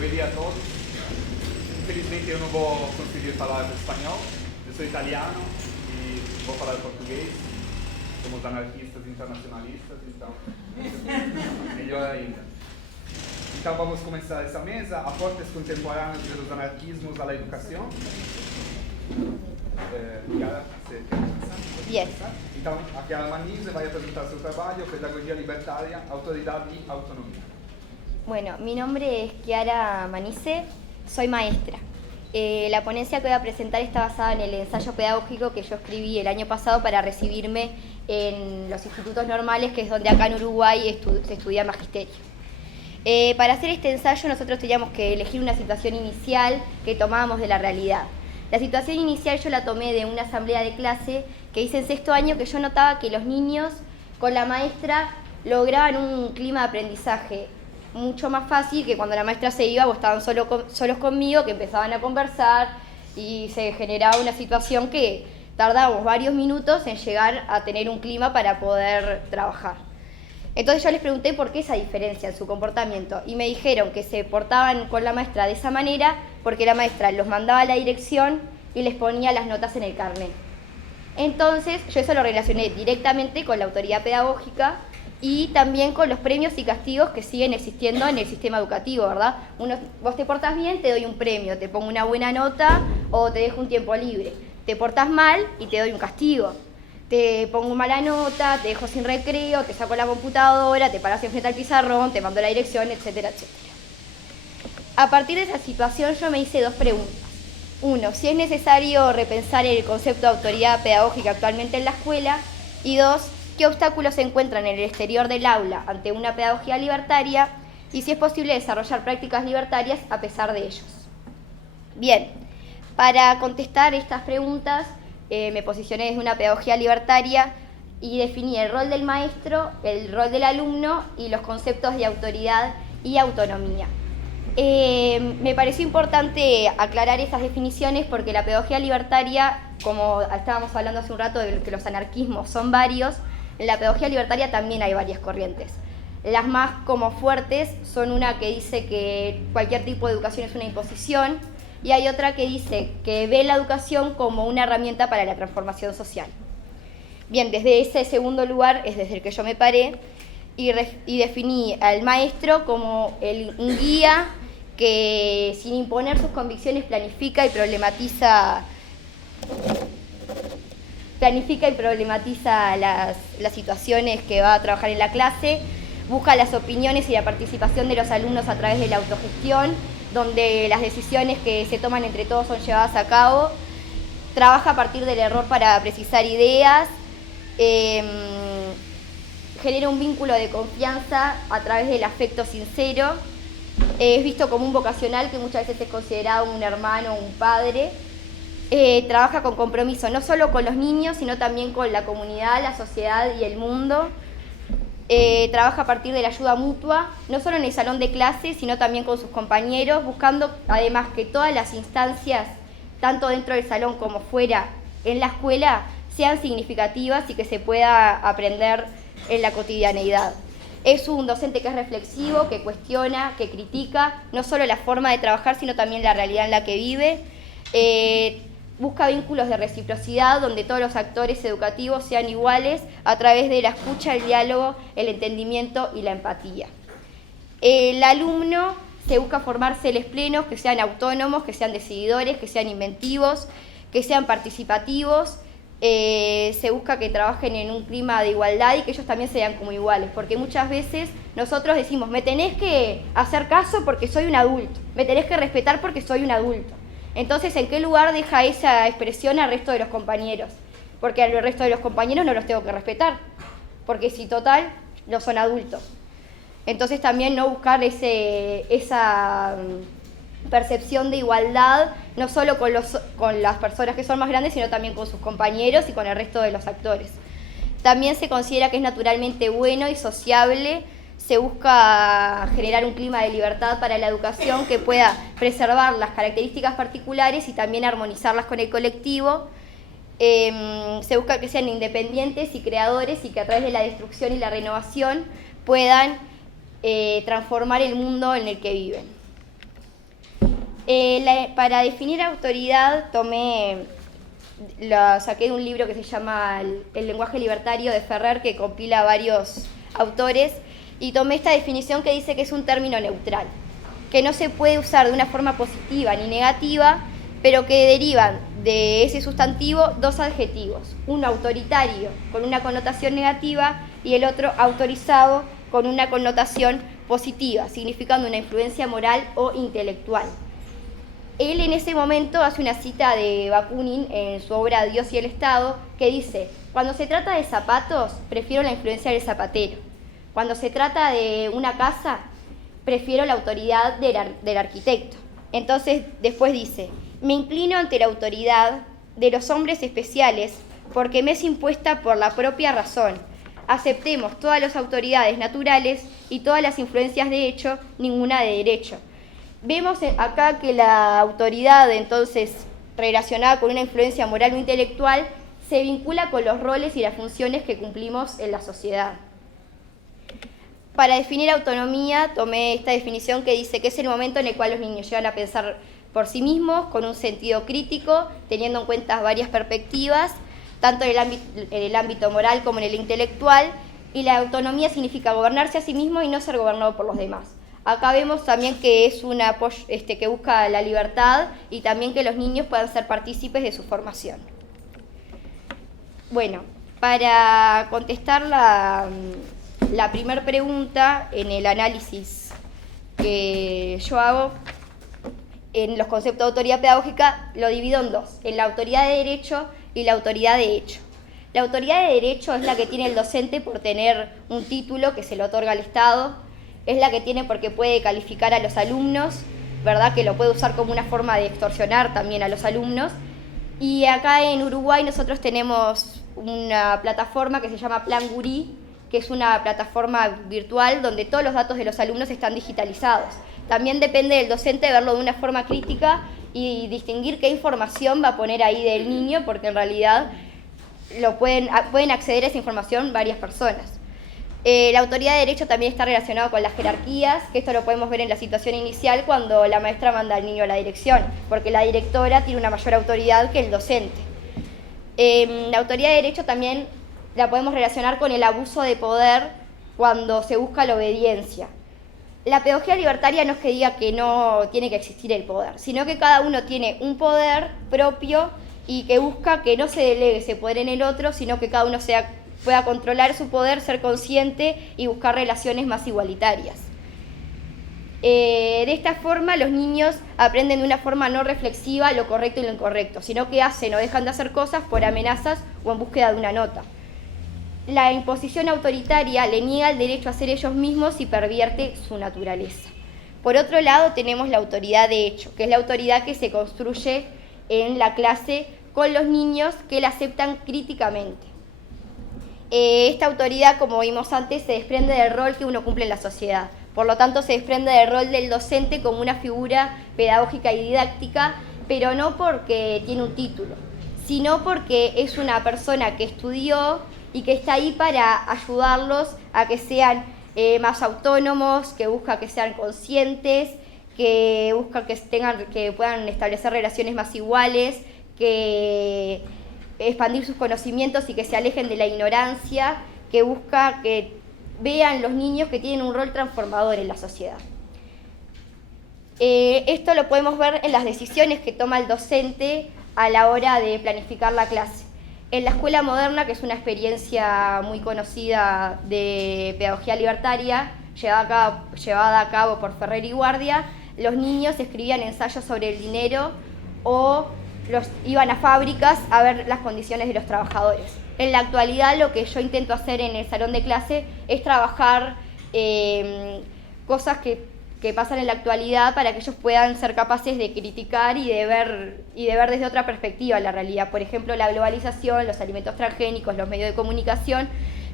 Bom dia a todos. Infelizmente eu não vou conseguir falar espanhol. Eu sou italiano e vou falar português. Somos anarquistas internacionalistas, então melhor ainda. Então vamos começar essa mesa, aportes contemporâneos dos anarquismos à educação. Chiara, você quer começar? Yes. Então, a Chiara Mannise vai apresentar seu trabalho, Pedagogia Libertaria, Autoridad y Autonomía. Bueno, mi nombre es Chiara Mannise, soy maestra. La ponencia que voy a presentar está basada en el ensayo pedagógico que yo escribí el año pasado para recibirme en los institutos normales, que es donde acá en Uruguay se estudia magisterio. Para hacer este ensayo nosotros teníamos que elegir una situación inicial que tomábamos de la realidad. La situación inicial yo la tomé de una asamblea de clase que hice en sexto año, que yo notaba que los niños con la maestra lograban un clima de aprendizaje mucho más fácil que cuando la maestra se iba o estaban solos conmigo, que empezaban a conversar y se generaba una situación que tardábamos varios minutos en llegar a tener un clima para poder trabajar. Entonces yo les pregunté por qué esa diferencia en su comportamiento y me dijeron que se portaban con la maestra de esa manera porque la maestra los mandaba a la dirección y les ponía las notas en el carnet. Entonces yo eso lo relacioné directamente con la autoridad pedagógica y también con los premios y castigos que siguen existiendo en el sistema educativo, ¿verdad? Vos te portás bien, te doy un premio, te pongo una buena nota o te dejo un tiempo libre. Te portás mal y te doy un castigo. Te pongo mala nota, te dejo sin recreo, te saco la computadora, te paras enfrente al pizarrón, te mando a la dirección, etcétera, etcétera. A partir de esa situación yo me hice dos preguntas. Uno, si es necesario repensar el concepto de autoridad pedagógica actualmente en la escuela. Y dos, qué obstáculos se encuentran en el exterior del aula ante una pedagogía libertaria y si es posible desarrollar prácticas libertarias a pesar de ellos. Bien, para contestar estas preguntas me posicioné desde una pedagogía libertaria y definí el rol del maestro, el rol del alumno y los conceptos de autoridad y autonomía. Me pareció importante aclarar esas definiciones porque la pedagogía libertaria, como estábamos hablando hace un rato de que los anarquismos son varios, en la pedagogía libertaria también hay varias corrientes. Las más como fuertes son una que dice que cualquier tipo de educación es una imposición y hay otra que dice que ve la educación como una herramienta para la transformación social. Bien, desde ese segundo lugar es desde el que yo me paré y definí al maestro como un guía que sin imponer sus convicciones planifica y problematiza las situaciones que va a trabajar en la clase, busca las opiniones y la participación de los alumnos a través de la autogestión, donde las decisiones que se toman entre todos son llevadas a cabo, trabaja a partir del error para precisar ideas, genera un vínculo de confianza a través del afecto sincero, es visto como un vocacional que muchas veces es considerado un hermano o un padre, trabaja con compromiso no solo con los niños, sino también con la comunidad, la sociedad y el mundo. Trabaja a partir de la ayuda mutua, no solo en el salón de clase, sino también con sus compañeros, buscando además que todas las instancias, tanto dentro del salón como fuera en la escuela, sean significativas y que se pueda aprender en la cotidianeidad. Es un docente que es reflexivo, que cuestiona, que critica, no solo la forma de trabajar, sino también la realidad en la que vive. Busca vínculos de reciprocidad donde todos los actores educativos sean iguales a través de la escucha, el diálogo, el entendimiento y la empatía. El alumno se busca formar seres plenos, que sean autónomos, que sean decididores, que sean inventivos, que sean participativos. Se busca que trabajen en un clima de igualdad y que ellos también sean como iguales, porque muchas veces nosotros decimos, me tenés que hacer caso porque soy un adulto, me tenés que respetar porque soy un adulto. Entonces, ¿en qué lugar deja esa expresión al resto de los compañeros? Porque al resto de los compañeros no los tengo que respetar, porque si total, no son adultos. Entonces también no buscar esa percepción de igualdad, no solo con las personas que son más grandes, sino también con sus compañeros y con el resto de los actores. También se considera que es naturalmente bueno y sociable. Se busca generar un clima de libertad para la educación que pueda preservar las características particulares y también armonizarlas con el colectivo. Se busca que sean independientes y creadores y que a través de la destrucción y la renovación puedan transformar el mundo en el que viven. Para definir autoridad saqué de un libro que se llama El lenguaje libertario de Ferrer, que compila varios autores, y tomé esta definición que dice que es un término neutral, que no se puede usar de una forma positiva ni negativa, pero que derivan de ese sustantivo dos adjetivos, uno autoritario con una connotación negativa y el otro autorizado con una connotación positiva, significando una influencia moral o intelectual. Él en ese momento hace una cita de Bakunin en su obra Dios y el Estado, que dice: cuando se trata de zapatos, prefiero la influencia del zapatero. Cuando se trata de una casa, prefiero la autoridad del arquitecto. Entonces después dice: me inclino ante la autoridad de los hombres especiales porque me es impuesta por la propia razón. Aceptemos todas las autoridades naturales y todas las influencias de hecho, ninguna de derecho. Vemos acá que la autoridad, entonces, relacionada con una influencia moral o intelectual, se vincula con los roles y las funciones que cumplimos en la sociedad. Para definir autonomía, tomé esta definición que dice que es el momento en el cual los niños llegan a pensar por sí mismos, con un sentido crítico, teniendo en cuenta varias perspectivas, tanto en el ámbito moral como en el intelectual, y la autonomía significa gobernarse a sí mismo y no ser gobernado por los demás. Acá vemos también que es un apoyo que busca la libertad y también que los niños puedan ser partícipes de su formación. Bueno, para contestar la primera pregunta en el análisis que yo hago, en los conceptos de autoridad pedagógica lo divido en dos, en la autoridad de derecho y la autoridad de hecho. La autoridad de derecho es la que tiene el docente por tener un título que se le otorga al Estado, es la que tiene porque puede calificar a los alumnos, ¿verdad? Que lo puede usar como una forma de extorsionar también a los alumnos. Y acá en Uruguay nosotros tenemos una plataforma que se llama Plan Gurí, que es una plataforma virtual donde todos los datos de los alumnos están digitalizados. También depende del docente verlo de una forma crítica y distinguir qué información va a poner ahí del niño, porque en realidad pueden acceder a esa información varias personas. La autoridad de derecho también está relacionada con las jerarquías, que esto lo podemos ver en la situación inicial cuando la maestra manda al niño a la dirección, porque la directora tiene una mayor autoridad que el docente. La autoridad de derecho también la podemos relacionar con el abuso de poder cuando se busca la obediencia. La pedagogía libertaria no es que diga que no tiene que existir el poder, sino que cada uno tiene un poder propio y que busca que no se delegue ese poder en el otro, sino que cada uno pueda controlar su poder, ser consciente y buscar relaciones más igualitarias. De esta forma los niños aprenden de una forma no reflexiva lo correcto y lo incorrecto, sino que hacen o dejan de hacer cosas por amenazas o en búsqueda de una nota. La imposición autoritaria le niega el derecho a ser ellos mismos y pervierte su naturaleza. Por otro lado tenemos la autoridad de hecho, que es la autoridad que se construye en la clase con los niños que la aceptan críticamente. Esta autoridad, como vimos antes, se desprende del rol que uno cumple en la sociedad. Por lo tanto, se desprende del rol del docente como una figura pedagógica y didáctica, pero no porque tiene un título, sino porque es una persona que estudió y que está ahí para ayudarlos a que sean más autónomos, que busca que sean conscientes, que busca que puedan establecer relaciones más iguales, que expandir sus conocimientos y que se alejen de la ignorancia, que busca que vean los niños que tienen un rol transformador en la sociedad. Esto lo podemos ver en las decisiones que toma el docente a la hora de planificar la clase. En la escuela moderna, que es una experiencia muy conocida de pedagogía libertaria, llevada a cabo por Ferrer y Guardia, los niños escribían ensayos sobre el dinero o iban a fábricas a ver las condiciones de los trabajadores. En la actualidad lo que yo intento hacer en el salón de clase es trabajar cosas que pasan en la actualidad para que ellos puedan ser capaces de criticar y de ver desde otra perspectiva la realidad. Por ejemplo, la globalización, los alimentos transgénicos, los medios de comunicación,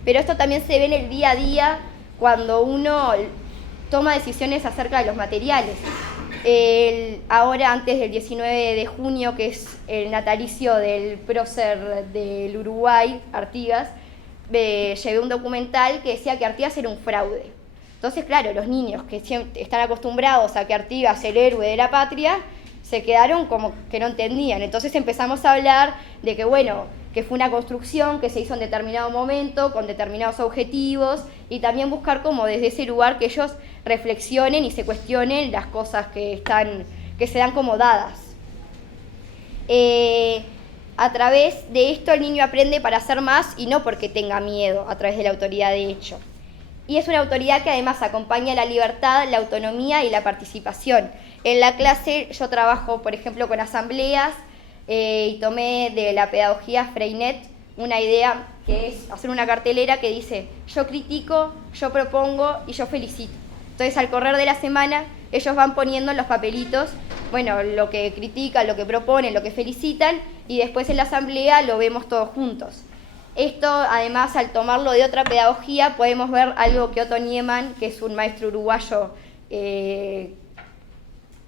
pero esto también se ve en el día a día cuando uno toma decisiones acerca de los materiales. Ahora, antes del 19 de junio, que es el natalicio del prócer del Uruguay, Artigas, llevé un documental que decía que Artigas era un fraude. Entonces, claro, los niños que están acostumbrados a que Artigas es el héroe de la patria, se quedaron como que no entendían. Entonces empezamos a hablar de que, bueno, que fue una construcción que se hizo en determinado momento, con determinados objetivos, y también buscar como desde ese lugar que ellos reflexionen y se cuestionen las cosas que se dan como dadas. A través de esto el niño aprende para hacer más y no porque tenga miedo, a través de la autoridad de hecho. Y es una autoridad que además acompaña la libertad, la autonomía y la participación. En la clase yo trabajo, por ejemplo, con asambleas y tomé de la pedagogía Freinet una idea que es hacer una cartelera que dice: yo critico, yo propongo y yo felicito. Entonces, al correr de la semana, ellos van poniendo en los papelitos, bueno, lo que critican, lo que proponen, lo que felicitan, y después en la asamblea lo vemos todos juntos. Esto, además, al tomarlo de otra pedagogía, podemos ver algo que Otto Niemann, que es un maestro uruguayo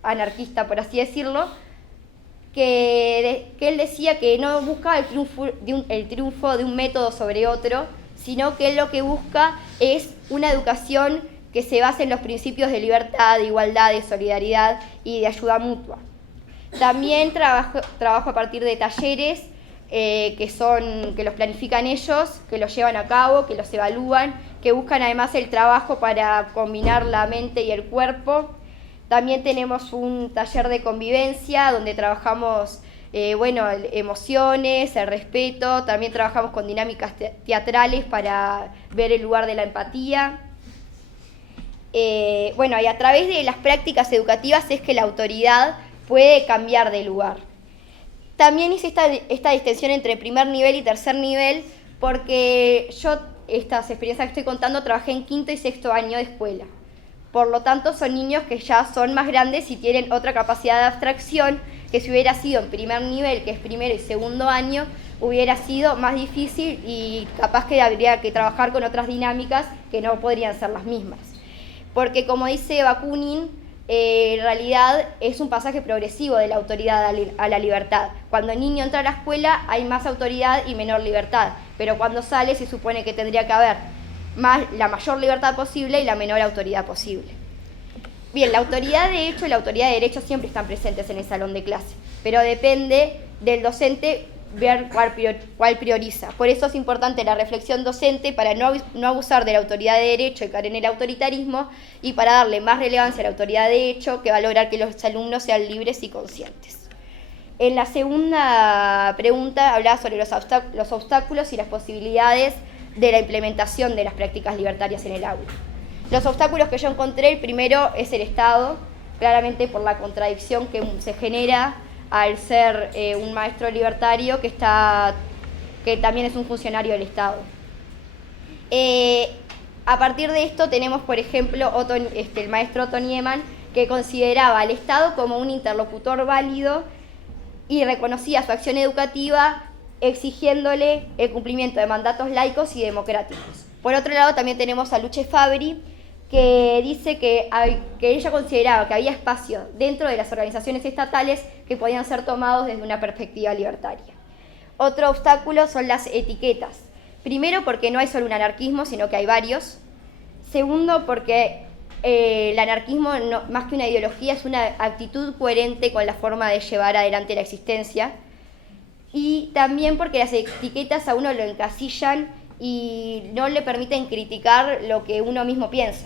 anarquista, por así decirlo, que él decía que no buscaba el triunfo de un método sobre otro, sino que él lo que busca es una educación que se base en los principios de libertad, de igualdad, de solidaridad y de ayuda mutua. También trabajo a partir de talleres que los planifican ellos, que los llevan a cabo, que los evalúan, que buscan además el trabajo para combinar la mente y el cuerpo. También tenemos un taller de convivencia donde trabajamos emociones, el respeto. También trabajamos con dinámicas teatrales para ver el lugar de la empatía. Y a través de las prácticas educativas es que la autoridad puede cambiar de lugar. También hice esta distinción entre primer nivel y tercer nivel porque yo, estas experiencias que estoy contando, trabajé en quinto y sexto año de escuela. Por lo tanto, son niños que ya son más grandes y tienen otra capacidad de abstracción que si hubiera sido en primer nivel, que es primero y segundo año, hubiera sido más difícil y capaz que habría que trabajar con otras dinámicas que no podrían ser las mismas. Porque, como dice Bakunin, en realidad es un pasaje progresivo de la autoridad a la libertad. Cuando el niño entra a la escuela hay más autoridad y menor libertad, pero cuando sale se supone que tendría que haber la mayor libertad posible y la menor autoridad posible. Bien, la autoridad de hecho y la autoridad de derecho siempre están presentes en el salón de clase, pero depende del docente ver cuál prioriza. Por eso es importante la reflexión docente para no abusar de la autoridad de derecho y caer en el autoritarismo, y para darle más relevancia a la autoridad de hecho, que va a lograr que los alumnos sean libres y conscientes. En la segunda pregunta hablaba sobre los obstáculos y las posibilidades de la implementación de las prácticas libertarias en el aula. Los obstáculos que yo encontré, el primero es el Estado, claramente por la contradicción que se genera al ser un maestro libertario que también es un funcionario del Estado. A partir de esto tenemos, por ejemplo, el maestro Otto Niemann, que consideraba al Estado como un interlocutor válido y reconocía su acción educativa exigiéndole el cumplimiento de mandatos laicos y democráticos. Por otro lado, también tenemos a Luce Fabbri, que dice que ella consideraba que había espacio dentro de las organizaciones estatales que podían ser tomados desde una perspectiva libertaria. Otro obstáculo son las etiquetas. Primero, porque no hay solo un anarquismo, sino que hay varios. Segundo, porque el anarquismo, más que una ideología, es una actitud coherente con la forma de llevar adelante la existencia. Y también porque las etiquetas a uno lo encasillan y no le permiten criticar lo que uno mismo piensa.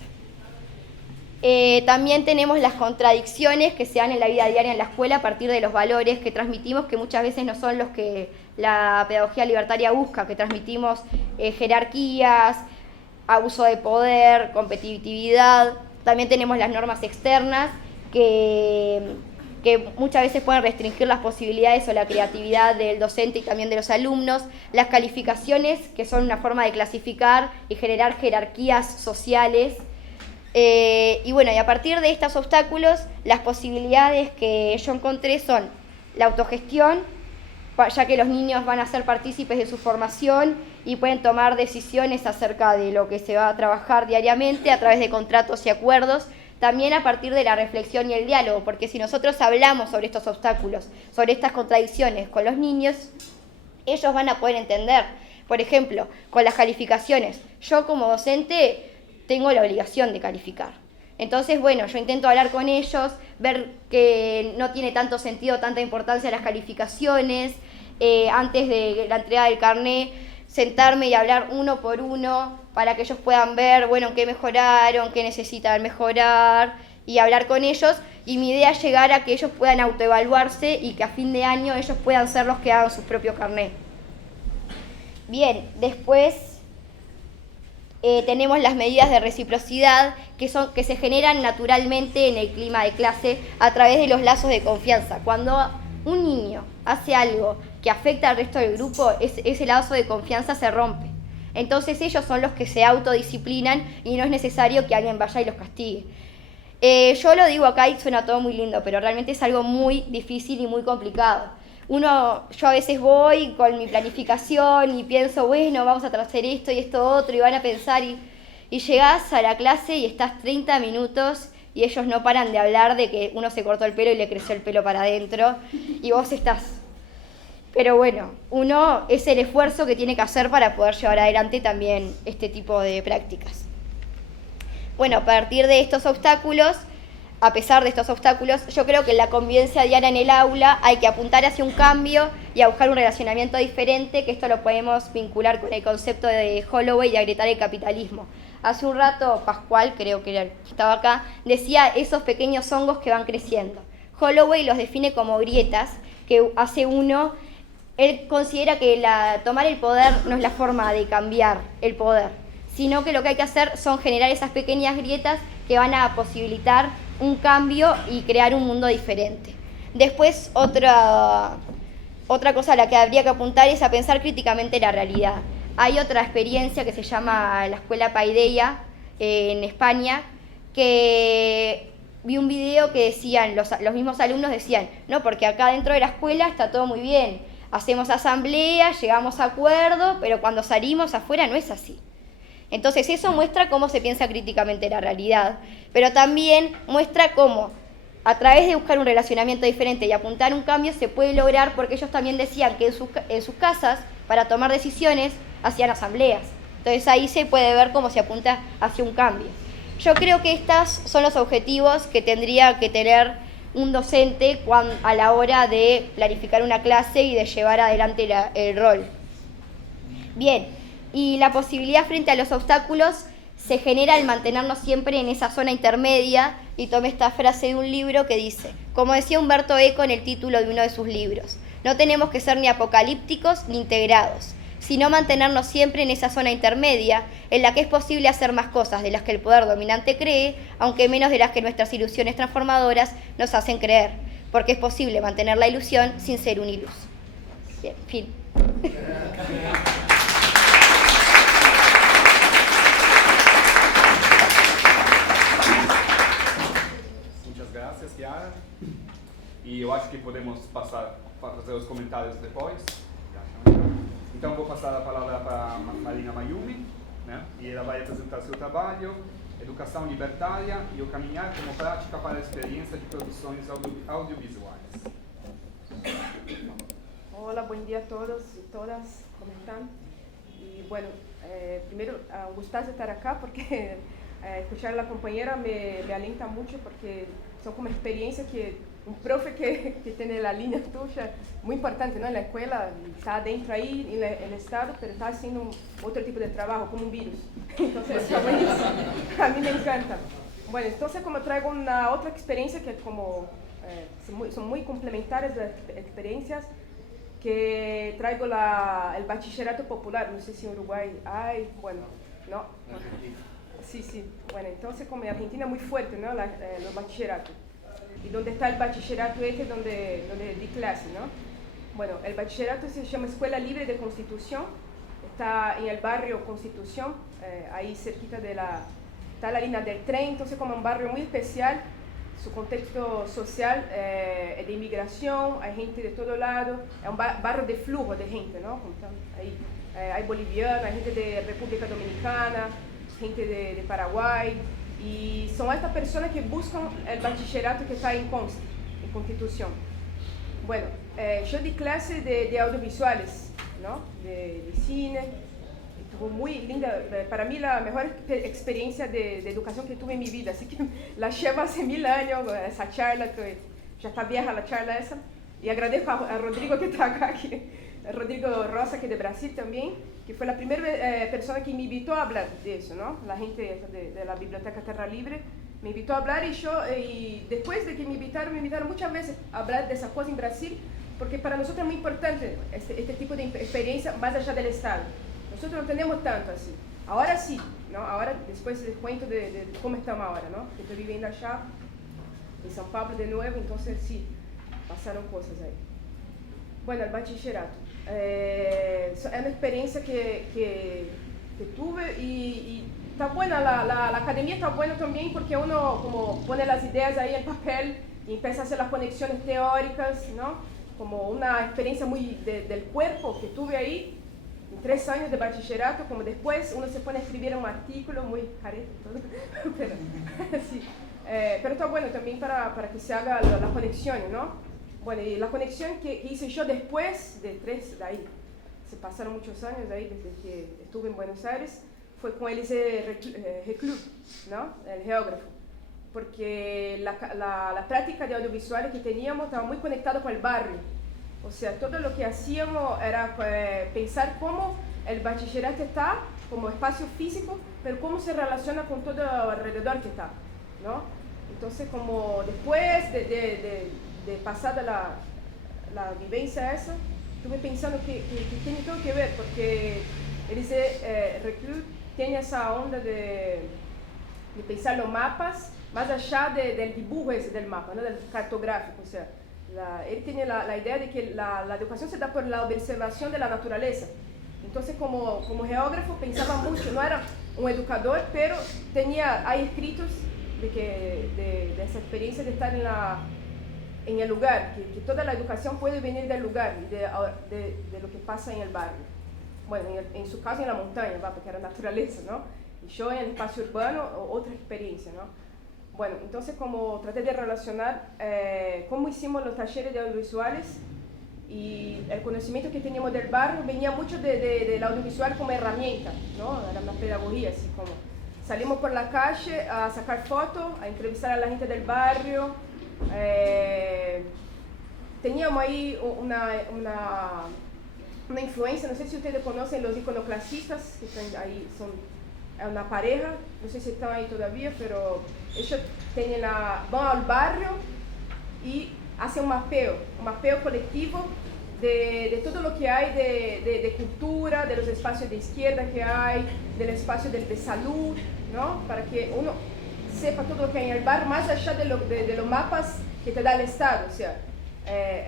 También tenemos las contradicciones que se dan en la vida diaria en la escuela a partir de los valores que transmitimos, que muchas veces no son los que la pedagogía libertaria busca, que transmitimos jerarquías, abuso de poder, competitividad. También tenemos las normas externas que muchas veces pueden restringir las posibilidades o la creatividad del docente y también de los alumnos. Las calificaciones, que son una forma de clasificar y generar jerarquías sociales. Y a partir de estos obstáculos, las posibilidades que yo encontré son la autogestión, ya que los niños van a ser partícipes de su formación y pueden tomar decisiones acerca de lo que se va a trabajar diariamente a través de contratos y acuerdos. También a partir de la reflexión y el diálogo, porque si nosotros hablamos sobre estos obstáculos, sobre estas contradicciones con los niños, ellos van a poder entender. Por ejemplo, con las calificaciones, yo como docente tengo la obligación de calificar, Entonces, bueno, yo intento hablar con ellos, ver que no tiene tanto sentido, tanta importancia las calificaciones, antes de la entrega del carnet, sentarme y hablar uno por uno para que ellos puedan ver, bueno, qué mejoraron, qué necesitan mejorar y hablar con ellos. Y mi idea es llegar a que ellos puedan autoevaluarse y que a fin de año ellos puedan ser los que hagan su propio carnet. Bien, después tenemos las medidas de reciprocidad que se generan naturalmente en el clima de clase a través de los lazos de confianza. Cuando un niño hace algo que afecta al resto del grupo, ese lazo de confianza se rompe. Entonces ellos son los que se autodisciplinan y no es necesario que alguien vaya y los castigue. Yo lo digo acá y suena todo muy lindo, pero realmente es algo muy difícil y muy complicado. Yo a veces voy con mi planificación y pienso, bueno, vamos a hacer esto y esto otro, y van a pensar, y llegás a la clase y estás 30 minutos y ellos no paran de hablar de que uno se cortó el pelo y le creció el pelo para adentro, y vos estás. Pero bueno, uno es el esfuerzo que tiene que hacer para poder llevar adelante también este tipo de prácticas. Bueno, a partir de estos obstáculos, a pesar de estos obstáculos, yo creo que en la convivencia diaria en el aula hay que apuntar hacia un cambio y a buscar un relacionamiento diferente, que esto lo podemos vincular con el concepto de Holloway de agrietar el capitalismo. Hace un rato Pascual, creo que estaba acá, decía esos pequeños hongos que van creciendo. Holloway los define como grietas que hace uno. Él considera que tomar el poder no es la forma de cambiar el poder, sino que lo que hay que hacer son generar esas pequeñas grietas que van a posibilitar un cambio y crear un mundo diferente. Después, otra cosa a la que habría que apuntar es a pensar críticamente la realidad. Hay otra experiencia que se llama la Escuela Paideia en España, que vi un video que decían, los mismos alumnos decían, no, porque acá dentro de la escuela está todo muy bien, hacemos asamblea, llegamos a acuerdos, pero cuando salimos afuera no es así. Entonces eso muestra cómo se piensa críticamente la realidad, pero también muestra cómo a través de buscar un relacionamiento diferente y apuntar un cambio se puede lograr, porque ellos también decían que en sus casas, para tomar decisiones, hacían asambleas. Entonces ahí se puede ver cómo se apunta hacia un cambio. Yo creo que estos son los objetivos que tendría que tener un docente a la hora de planificar una clase y de llevar adelante el rol. Bien. Y la posibilidad frente a los obstáculos se genera al mantenernos siempre en esa zona intermedia, y tomé esta frase de un libro que dice, como decía Humberto Eco en el título de uno de sus libros, no tenemos que ser ni apocalípticos ni integrados, sino mantenernos siempre en esa zona intermedia en la que es posible hacer más cosas de las que el poder dominante cree, aunque menos de las que nuestras ilusiones transformadoras nos hacen creer, porque es posible mantener la ilusión sin ser un iluso. Bien, fin. Graças, Chiara. E eu acho que podemos fazer os comentários depois. Então, vou passar a palavra para a Marina Mayumi, né? E ela vai apresentar seu trabalho, Educação Libertária e o Caminhar como Prática para a Experiência de Produções Audiovisuais. Hola, buen día a todos y todas, ¿cómo están? Y bueno, primero, un gustazo estar acá porque escuchar a la compañera me alienta mucho, porque son como experiencias que un profe que tiene la línea tuya, muy importante, ¿no? En la escuela, está adentro ahí, en el estado, pero está haciendo otro tipo de trabajo, como un virus. Entonces, está buenísimo. A mí me encanta. Bueno, entonces como traigo una otra experiencia que como son muy complementarias las experiencias, que traigo el bachillerato popular. No sé si en Uruguay hay, bueno, ¿no? Sí. Bueno, entonces como en Argentina es muy fuerte, ¿no? Los bachilleratos. Y donde está el bachillerato donde di clase, ¿no? Bueno, el bachillerato se llama Escuela Libre de Constitución. Está en el barrio Constitución, ahí cerquita está la línea del tren, entonces como un barrio muy especial. Su contexto social es de inmigración, hay gente de todo lado, es un barrio de flujo de gente, ¿no? Ahí, hay bolivianos, hay gente de República Dominicana, gente de Paraguay, y son estas personas que buscan el bachillerato que está en Constitución. Bueno, yo di clase de audiovisuales, ¿no? De cine, fue muy linda, para mí la mejor experiencia de educación que tuve en mi vida, así que la llevo hace 1000 años, esa charla, que ya está vieja la charla esa, y agradezco a Rodrigo que está acá, Rodrigo Rosa, que es de Brasil también, que fue la primera persona que me invitó a hablar de eso, ¿no? La gente de la Biblioteca Terra Libre me invitó a hablar y después de que me invitaron muchas veces a hablar de esa cosa en Brasil, porque para nosotros es muy importante este tipo de experiencia más allá del Estado. Nosotros no tenemos tanto así. Ahora sí, ¿no? Ahora después les cuento de cómo estamos ahora, ¿no? Que estoy viviendo allá en São Paulo de nuevo, entonces sí, pasaron cosas ahí. Bueno, el bachillerato. Es una experiencia que tuve y está buena, la academia está buena también porque uno como pone las ideas ahí en papel y empieza a hacer las conexiones teóricas, ¿no? Como una experiencia muy del cuerpo que tuve ahí, en 3 años de bachillerato, como después uno se pone a escribir un artículo muy careta, pero, sí. Pero está bueno también para que se haga las conexiones, ¿no? Bueno, y la conexión que hice yo después de ahí, se pasaron muchos años ahí desde que estuve en Buenos Aires, fue con Élisée Reclus, ¿no? El geógrafo. Porque la práctica de audiovisuales que teníamos estaba muy conectada con el barrio. O sea, todo lo que hacíamos era pensar cómo el bachillerato está como espacio físico, pero cómo se relaciona con todo alrededor que está, ¿no? Entonces, como después de pasada la vivencia esa, estuve pensando que tiene todo que ver, porque Élisée Reclus tiene esa onda de pensar los mapas más allá del dibujo ese del mapa, ¿no? Del cartográfico. O sea, él tiene la idea de que la educación se da por la observación de la naturaleza. Entonces, como geógrafo, pensaba mucho, no era un educador, pero hay escritos de esa experiencia de estar en el lugar, que toda la educación puede venir del lugar, de lo que pasa en el barrio. Bueno, en su caso en la montaña, porque era naturaleza, ¿no? Y yo en el espacio urbano, otra experiencia, ¿no? Bueno, entonces como traté de relacionar cómo hicimos los talleres de audiovisuales y el conocimiento que teníamos del barrio venía mucho del audiovisual como herramienta, ¿no? Era una pedagogía, así como salimos por la calle a sacar fotos, a entrevistar a la gente del barrio. Teníamos ahí una influencia, no sé si ustedes conocen los iconoclastistas, que están ahí, es una pareja, no sé si están ahí todavía, pero ellos van al barrio y hacen un mapeo colectivo de todo lo que hay de cultura, de los espacios de izquierda que hay, del espacio de salud, ¿no? Para que uno sepa todo lo que hay en el barrio, más allá de los mapas que te da el Estado. O sea,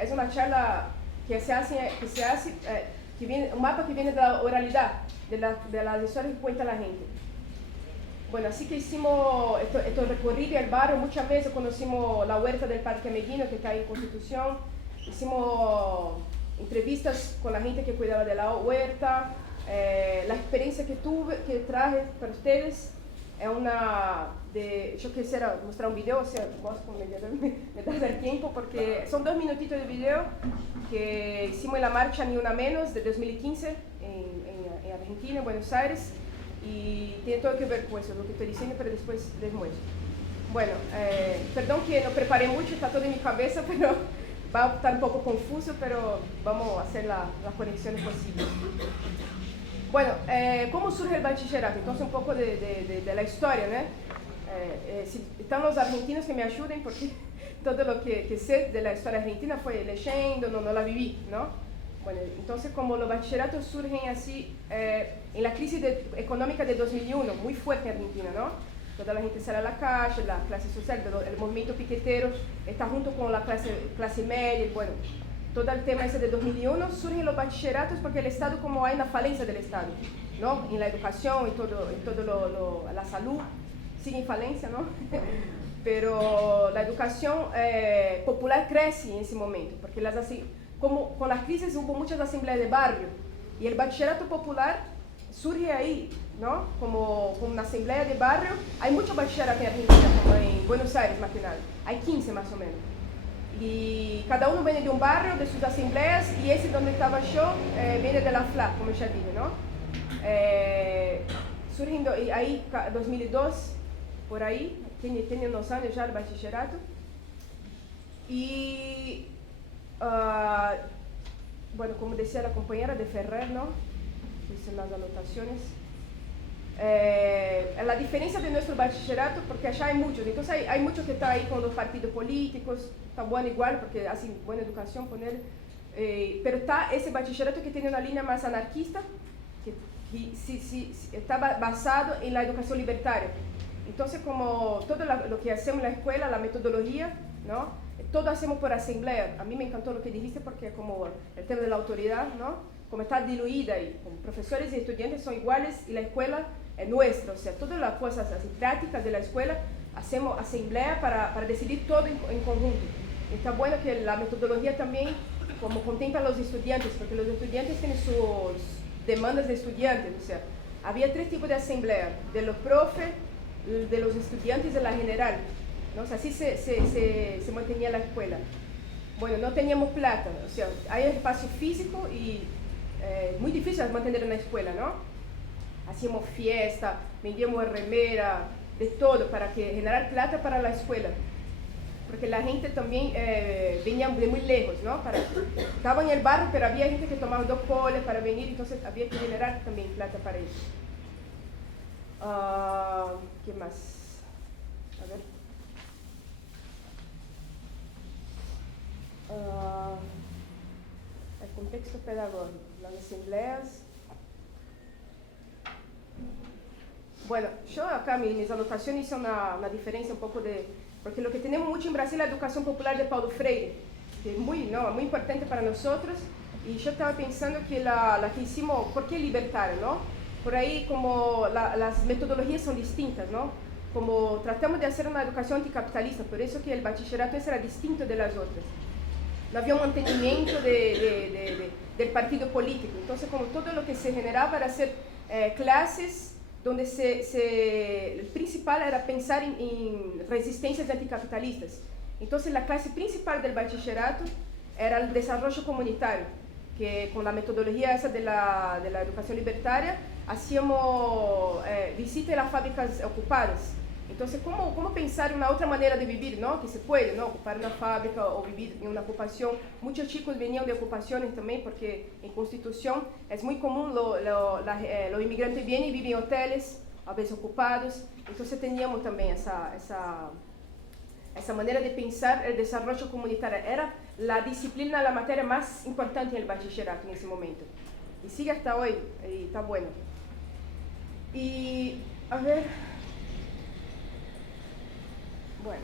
es una charla que se hace que viene, un mapa que viene de la oralidad, de las historias que cuenta la gente. Bueno, así que hicimos estos recorridos al barrio. Muchas veces conocimos la huerta del Parque Ameguino, que está ahí en Constitución. Hicimos entrevistas con la gente que cuidaba de la huerta. La experiencia que traje para ustedes es yo quisiera mostrar un video, o sea, vos me das el tiempo, porque son 2 minutitos de video que hicimos en la marcha Ni Una Menos de 2015 en Argentina, en Buenos Aires, y tiene todo que ver con eso, lo que estoy diciendo, pero después les muestro. Bueno, perdón que no preparé mucho, está todo en mi cabeza, pero va a estar un poco confuso, pero vamos a hacer las conexiones posibles. Bueno, ¿cómo surge el bachillerato? Entonces un poco de la historia, ¿no? Si están los argentinos que me ayuden, porque todo lo que sé de la historia argentina fue leyendo, no la viví, ¿no? Bueno, entonces como los bachilleratos surgen así, en la crisis económica de 2001, muy fuerte en Argentina, ¿no? Toda la gente sale a la calle, la clase social, el movimiento piquetero está junto con la clase media, y bueno, todo el tema ese de 2001, surgen los bachilleratos porque el Estado, como hay una falencia del Estado, ¿no? En la educación y todo la salud, sigue en falencia, ¿no? Pero la educación popular crece en ese momento, porque como con las crisis hubo muchas asambleas de barrio, y el bachillerato popular surge ahí, ¿no? Como una asamblea de barrio. Hay muchos bachilleratos en Argentina, como en Buenos Aires más que nada, hay 15 más o menos. Y cada uno viene de un barrio, de sus asambleas, y ese donde estaba yo viene de la FLA, como ya dije, ¿no? surgindo, y ahí 2002, por ahí, tiene unos años ya el bachillerato. Y, bueno, como decía la compañera de Ferrer, ¿no? Dicen las anotaciones. La diferencia de nuestro bachillerato, porque allá hay muchos, entonces hay muchos que están ahí con los partidos políticos, está bueno igual, porque hacen buena educación con él, pero está ese bachillerato que tiene una línea más anarquista, que está basado en la educación libertaria. Entonces, como todo lo que hacemos en la escuela, la metodología, ¿no? Todo hacemos por asamblea. A mí me encantó lo que dijiste, porque como el tema de la autoridad, ¿no? Como está diluida y como profesores y estudiantes son iguales y la escuela es nuestra, o sea, todas las cosas así, prácticas de la escuela, hacemos asamblea para decidir todo en conjunto. Está bueno que la metodología también como contempla a los estudiantes, porque los estudiantes tienen sus demandas de estudiantes, o sea, había 3 tipos de asamblea, de los profes, de los estudiantes y de la general, ¿no? O sea, así se mantenía la escuela. Bueno, no teníamos plata, o sea, hay espacio físico y muy difícil mantener una escuela, ¿no? Hacíamos fiesta, vendíamos remera, de todo, para generar plata para la escuela. Porque la gente también venía de muy lejos, ¿no? Estaba en el barrio, pero había gente que tomaba 2 coles para venir, entonces había que generar también plata para eso. ¿Qué más? A ver. El contexto pedagógico, las asambleas. Bueno, yo acá mis anotaciones hice una diferencia un poco de... Porque lo que tenemos mucho en Brasil es la educación popular de Paulo Freire, que es muy importante para nosotros. Y yo estaba pensando que la que hicimos, ¿por qué libertaria, no? Por ahí como las metodologías son distintas, ¿no? Como tratamos de hacer una educación anticapitalista, por eso que el bachillerato ese era distinto de las otras. No había un mantenimiento del partido político. Entonces, como todo lo que se generaba era hacer clases donde el principal era pensar en resistencias anticapitalistas. Entonces, la clase principal del bachillerato era el desarrollo comunitario, que con la metodología esa de la educación libertaria, hacíamos visita a las fábricas ocupadas. Entonces, ¿cómo pensar en una otra manera de vivir, ¿no? Que se puede, ¿no? Ocupar una fábrica o vivir en una ocupación. Muchos chicos venían de ocupaciones también, porque en Constitución es muy común los inmigrantes vienen y viven en hoteles, a veces ocupados. Entonces teníamos también esa manera de pensar el desarrollo comunitario. Era la disciplina, la materia más importante en el bachillerato en ese momento. Y sigue hasta hoy, y está bueno. Y, a ver... Bueno.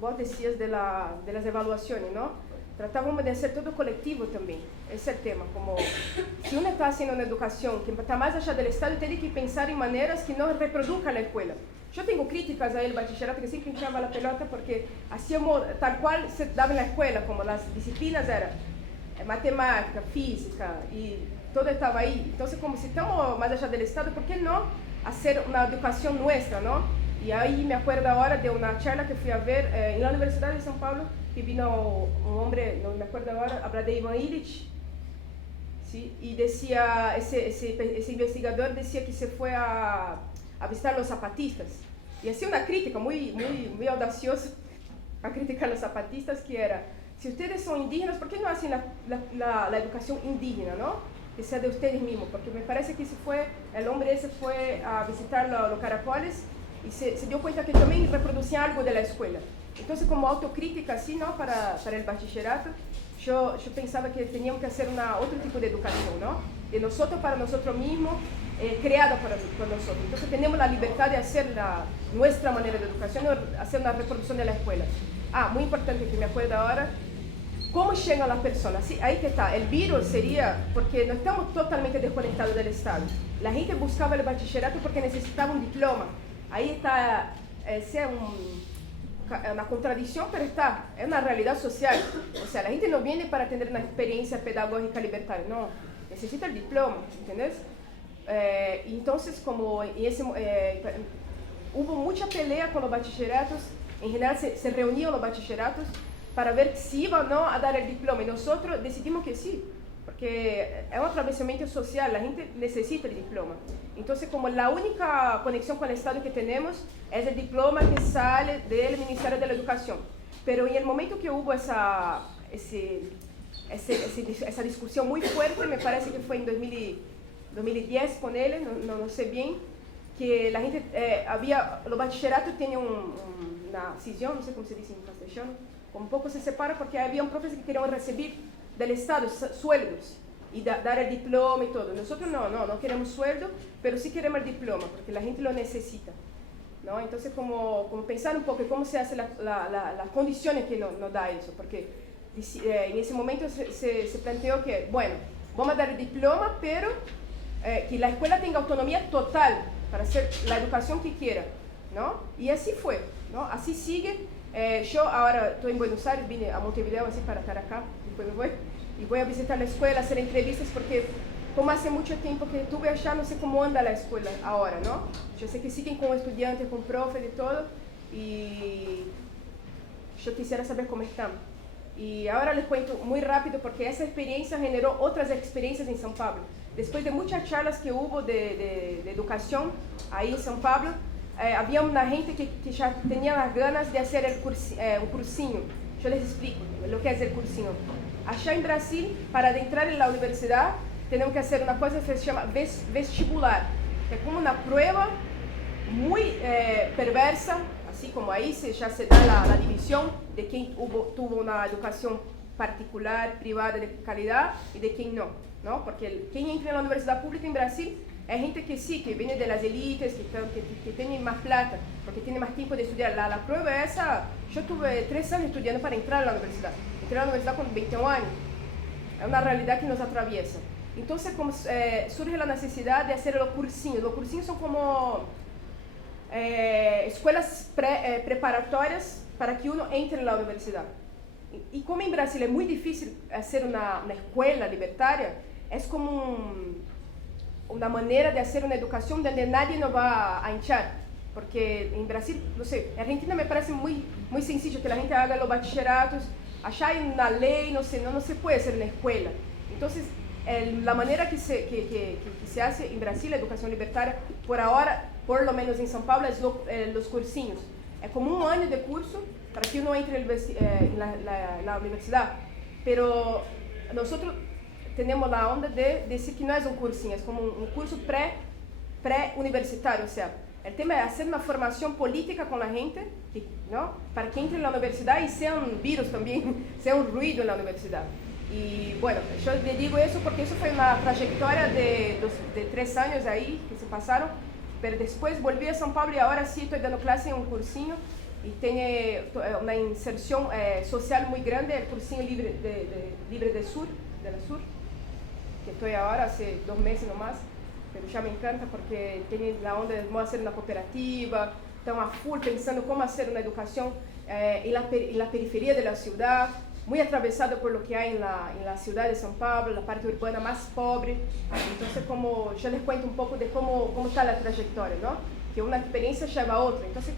Vos decías de las evaluaciones, ¿no? Tratábamos de hacer todo colectivo también, ese es el tema, como si uno está haciendo una educación que está más allá del Estado, tiene que pensar en maneras que no reproduzcan la escuela. Yo tengo críticas a el bachillerato que siempre hinchaba la pelota porque hacíamos tal cual se daba en la escuela, como las disciplinas eran matemática, física y todo estaba ahí. Entonces, como si estamos más allá del Estado, ¿por qué no hacer una educación nuestra, no? Y ahí me acuerdo ahora de una charla que fui a ver en la Universidad de São Paulo, que vino un hombre, no me acuerdo ahora, habla de Ivan Illich, ¿sí? Y decía, ese investigador decía que se fue a visitar los zapatistas y hacía una crítica muy audaciosa a criticar a los zapatistas, que era, si ustedes son indígenas, ¿por qué no hacen la educación indígena, no? Que sea de ustedes mismos, porque me parece que el hombre ese fue a visitar los caracoles y se dio cuenta que también reproducía algo de la escuela. Entonces, como autocrítica así, ¿no? Para el bachillerato, yo pensaba que teníamos que hacer otro tipo de educación, ¿no? De nosotros para nosotros mismos, creada por nosotros. Entonces tenemos la libertad de hacer nuestra manera de educación, hacer una reproducción de la escuela. Muy importante que me acuerdo ahora, ¿cómo llegan las personas? Sí, ahí que está, el virus sería porque no estamos totalmente desconectados del Estado. La gente buscaba el bachillerato porque necesitaba un diploma. Ahí está, es una contradicción, pero es una realidad social. O sea, la gente no viene para tener una experiencia pedagógica libertaria, no, necesita el diploma, ¿entendés? Entonces, como hubo mucha pelea con los bachilleratos. En general se reunían los bachilleratos para ver si iban o no a dar el diploma, y nosotros decidimos que sí, porque es un atravesamiento social, la gente necesita el diploma. Entonces, como la única conexión con el Estado que tenemos es el diploma que sale del Ministerio de la Educación. Pero en el momento que hubo esa discusión muy fuerte, me parece que fue en 2010 con él, no sé bien, que la gente, los bachilleratos tenían una cisão, no sé cómo se dice en castellano, un poco se separa porque había un profesor que querían recibir del Estado sueldos y dar el diploma y todo. Nosotros no queremos sueldo, pero sí queremos el diploma porque la gente lo necesita, ¿no? Entonces, como pensar un poco cómo se hace las condiciones que nos da eso, porque en ese momento se planteó que, bueno, vamos a dar el diploma, pero que la escuela tenga autonomía total para hacer la educación que quiera, ¿no? Y así fue, ¿no? Así sigue. Yo ahora estoy en Buenos Aires, vine a Montevideo así para estar acá, después me voy, y voy a visitar la escuela, hacer entrevistas, porque como hace mucho tiempo que estuve allá, no sé cómo anda la escuela ahora, ¿no? Yo sé que siguen con estudiantes, con profes y todo, y yo quisiera saber cómo están. Y ahora les cuento muy rápido, porque esa experiencia generó otras experiencias en São Paulo. Después de muchas charlas que hubo de educación ahí en São Paulo, había una gente que ya tenía las ganas de hacer un cursinho. Yo les explico lo que es el cursinho. Allá en Brasil, para entrar en la universidad, tenemos que hacer una cosa que se llama vestibular. Es como una prueba muy perversa, así como ahí ya se da la división de quién tuvo una educación particular, privada, de calidad, y de quién no, porque quien entra en la universidad pública en Brasil es gente que sí, que viene de las élites, que tienen más plata, porque tiene más tiempo de estudiar. La prueba esa, yo tuve 3 años estudiando para entrar a la universidad. Entré a la universidad con 21 años. Es una realidad que nos atraviesa. Entonces, surge la necesidad de hacer los cursinhos. Los cursinhos son como escuelas preparatorias para que uno entre en la universidad. Y como en Brasil es muy difícil hacer una escuela libertaria, es como una manera de hacer una educación donde nadie nos va a hinchar. Porque en Brasil, no sé, en Argentina me parece muy sencillo que la gente haga los bachilleratos. Allá hay una ley, no se puede hacer una escuela. Entonces, la manera que se hace en Brasil la educación libertaria, por ahora, por lo menos en São Paulo, es los cursinhos. Es como un año de curso para que uno entre en la universidad. Pero nosotros tenemos la onda de decir que no es un cursinho, es como un curso pre-universitario. O sea, el tema es hacer una formación política con la gente, ¿no? Para que entre en la universidad y sea un virus también, sea un ruido en la universidad. Y bueno, yo le digo eso porque eso fue una trayectoria de 3 años ahí que se pasaron, pero después volví a São Paulo y ahora sí estoy dando clase en un cursinho y tiene una inserción social muy grande, el cursinho Libre de la Sur, que estoy ahora hace 2 meses nomás, pero ya me encanta porque tiene la onda de cómo hacer una cooperativa, están a full pensando cómo hacer una educación en la periferia de la ciudad, muy atravesado por lo que hay en la ciudad de São Paulo, la parte urbana más pobre. Entonces, como yo les cuento un poco de cómo está la trayectoria, ¿no? Que una experiencia lleva a otra. Entonces,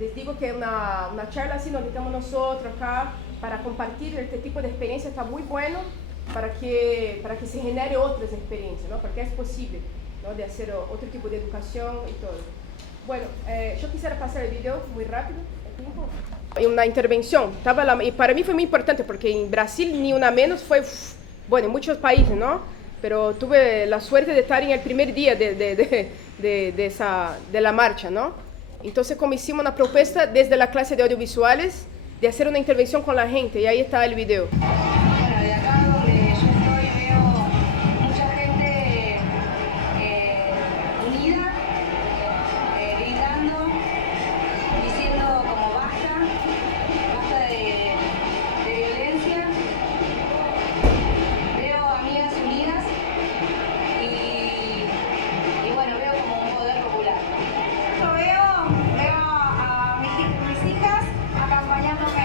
les digo que una charla así donde estamos nosotros acá para compartir este tipo de experiencia está muy bueno para que se genere otras experiencias, ¿no? Porque es posible, ¿no? De hacer otro tipo de educación y todo. Bueno, yo quisiera pasar el video muy rápido. ¿El tiempo? Una intervención, y para mí fue muy importante porque en Brasil ni una menos fue, bueno, en muchos países, ¿no? Pero tuve la suerte de estar en el primer día de la marcha, ¿no? Entonces, como hicimos una propuesta desde la clase de audiovisuales de hacer una intervención con la gente, y ahí está el video. Bueno, de acá donde yo estoy veo mucha gente unida, gritando, diciendo como basta de violencia. Veo amigas unidas y bueno, veo como un poder popular. Yo veo a mis hijas acompañándome.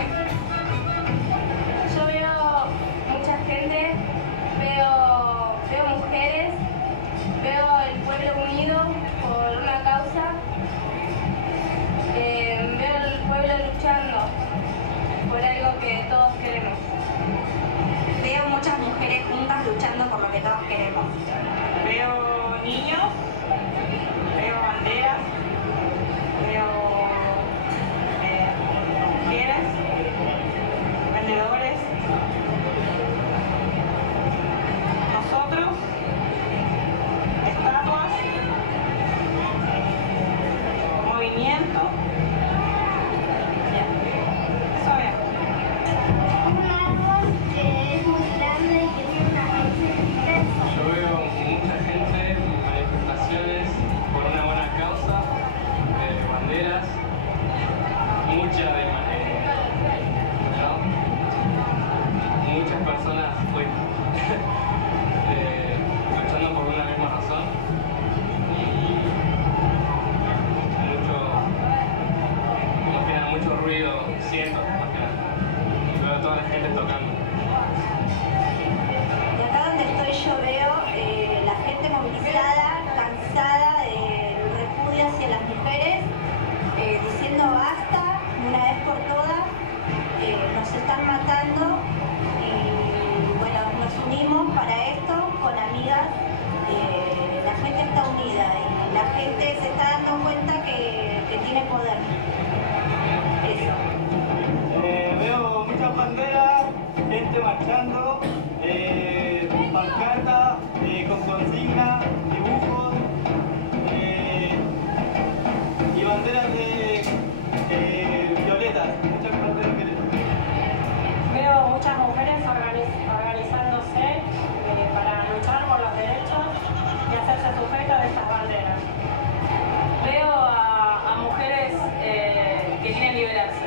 Yo veo muchas mujeres juntas luchando por lo que todos queremos. Veo niños, veo banderas, veo mujeres, vendedores, nosotros, estatuas, movimiento. Eso veo. Un árbol que es muy grande y que tiene una raíz inmensa. Yo veo mucha gente, manifestaciones por una buena causa, banderas, muchas personas luchando por una misma razón y mucho ruido, siento, más que nada. Veo a toda la gente tocando. De acá donde estoy yo veo la gente movilizada, cansada del repudio hacia las mujeres, diciendo basta, una vez por todas, nos están matando y bueno, nos unimos para esto con amigas, la gente está unida y la gente se está dando cuenta que tiene poder. Eso. Veo muchas banderas, gente marchando, pancartas con consignas, dibujos y banderas de violetas, muchas banderas violetas. Veo muchas mujeres organizándose para luchar por los derechos y hacerse sujetos de estas banderas. Veo a mujeres que quieren liberarse.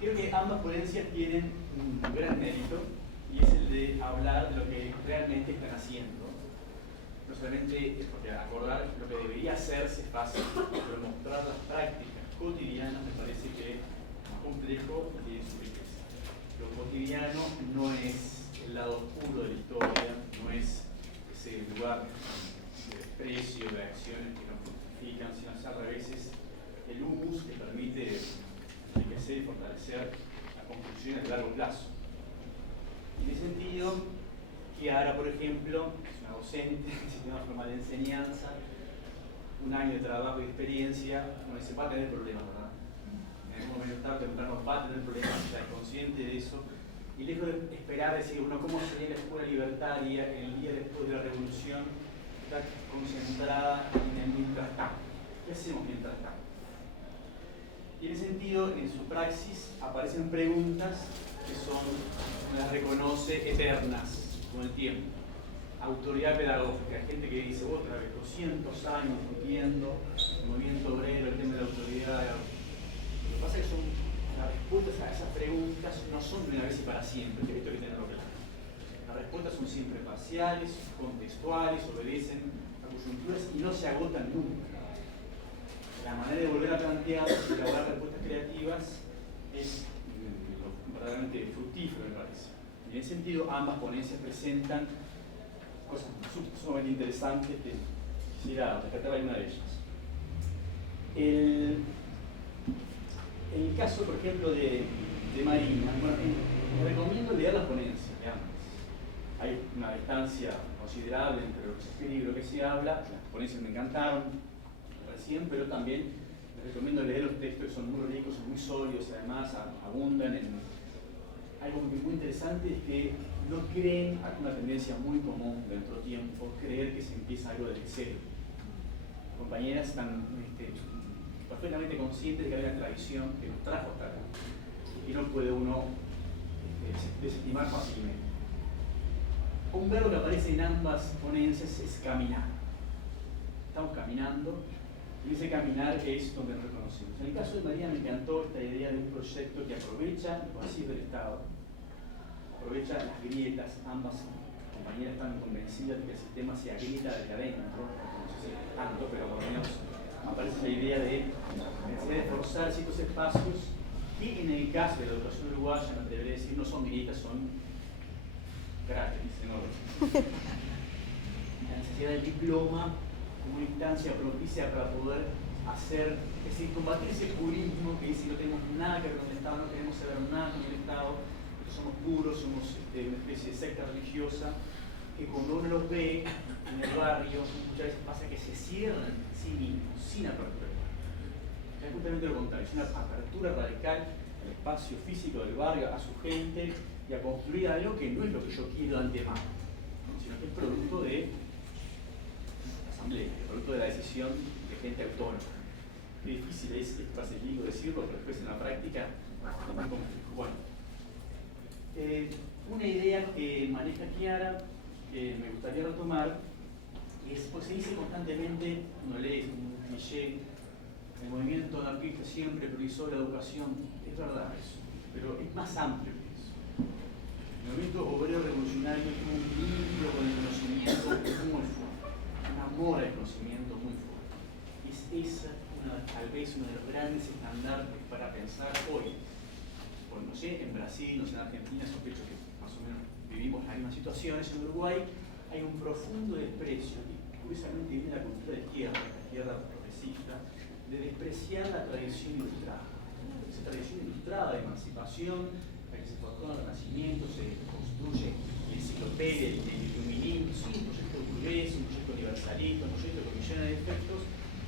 Creo que ambas ponencias tienen un gran mérito y es el de hablar de lo que realmente están haciendo. No solamente es porque acordar lo que debería hacerse es fácil, pero mostrar las prácticas cotidianas me parece que es más complejo y tiene su riqueza. Lo cotidiano no es el lado oscuro de la historia, no es ese lugar de desprecio, de acciones que no justifican, sino al revés, es el humus que permite enriquecer y fortalecer las construcciones de largo plazo. En ese sentido, Chiara, por ejemplo, es una docente del sistema formal de enseñanza, un año de trabajo y experiencia, uno dice, va a tener problemas, ¿verdad? En algún momento tarde o temprano va a tener problemas, ya es consciente de eso, y lejos de esperar decir, bueno, ¿cómo sería la escuela libertaria el día después de la revolución? Está concentrada en el mientras tanto. ¿Qué hacemos mientras tanto? Y en ese sentido, en su praxis aparecen preguntas que son, las reconoce eternas con el tiempo. Autoridad pedagógica, gente que dice otra vez, 200 años discutiendo el movimiento obrero, el tema de la autoridad. Lo que pasa es que las respuestas a esas preguntas no son de una vez y para siempre, que esto hay que tenerlo claro. Las respuestas son siempre parciales, contextuales, obedecen a coyunturas y no se agotan nunca. La manera de volver a plantear y elaborar respuestas creativas es verdaderamente fructífero, me parece. Y en ese sentido, ambas ponencias presentan cosas sumamente interesantes que quisiera rescatar alguna de ellas. El caso, por ejemplo, de Marina, bueno, recomiendo leer las ponencias de ambas. Hay una distancia considerable entre lo que se escribe y lo que se habla. Las ponencias me encantaron recién, pero también les recomiendo leer los textos que son muy ricos, son muy sólidos, además abundan en algo muy interesante, es que no creen, una tendencia muy común de nuestro tiempo, creer que se empieza algo desde cero. Compañeras están perfectamente conscientes de que hay una tradición que nos trajo hasta acá y no puede uno desestimar fácilmente. Un verbo que aparece en ambas ponencias es caminar. Estamos caminando y ese caminar es donde nos reconocemos. En el caso de María me encantó esta idea de un proyecto que aprovecha los vacíos del Estado, aprovecha las grietas. Ambas compañeras están convencidas de que el sistema se agrieta desde adentro, no sé si tanto, pero por lo menos aparece la idea de forzar ciertos espacios que en el caso de la educación uruguaya, me atrevería a decir, no son grietas, son gratis, ¿no? La necesidad del diploma como una instancia propicia para poder hacer, es decir, combatir ese purismo que dice no tenemos nada que ver con el Estado, no queremos saber nada con el Estado, somos puros, somos una especie de secta religiosa, que cuando uno los ve en el barrio, muchas veces pasa que se cierran en sí mismos, sin apertura. Es justamente lo contrario, es una apertura radical al espacio físico del barrio, a su gente, y a construir algo que no es lo que yo quiero de antemano, sino que es producto de la asamblea, es producto de la decisión de gente autónoma. Qué difícil es pase lindo decirlo, pero después en la práctica es muy complejo. Bueno, una idea que maneja Chiara, que me gustaría retomar, es, pues se dice constantemente, uno lee un cliché, el movimiento anarquista siempre priorizó la educación. Es verdad eso, pero es más amplio que eso. El movimiento obrero revolucionario tuvo un vínculo con el conocimiento muy fuerte, un amor al conocimiento muy fuerte. Es esa, tal vez, uno de los grandes estandartes para pensar hoy. Pues, no sé, en Brasil, no sé, en Argentina, sospecho que más o menos vivimos las mismas situaciones. En Uruguay hay un profundo desprecio, y curiosamente viene la cultura de izquierda, la izquierda progresista, de despreciar la tradición ilustrada. Esa tradición ilustrada de emancipación, la que se forjó en el Renacimiento, se construye la enciclopedia, el iluminismo, sí, un proyecto burgués, un proyecto universalista, un proyecto con millones de defectos.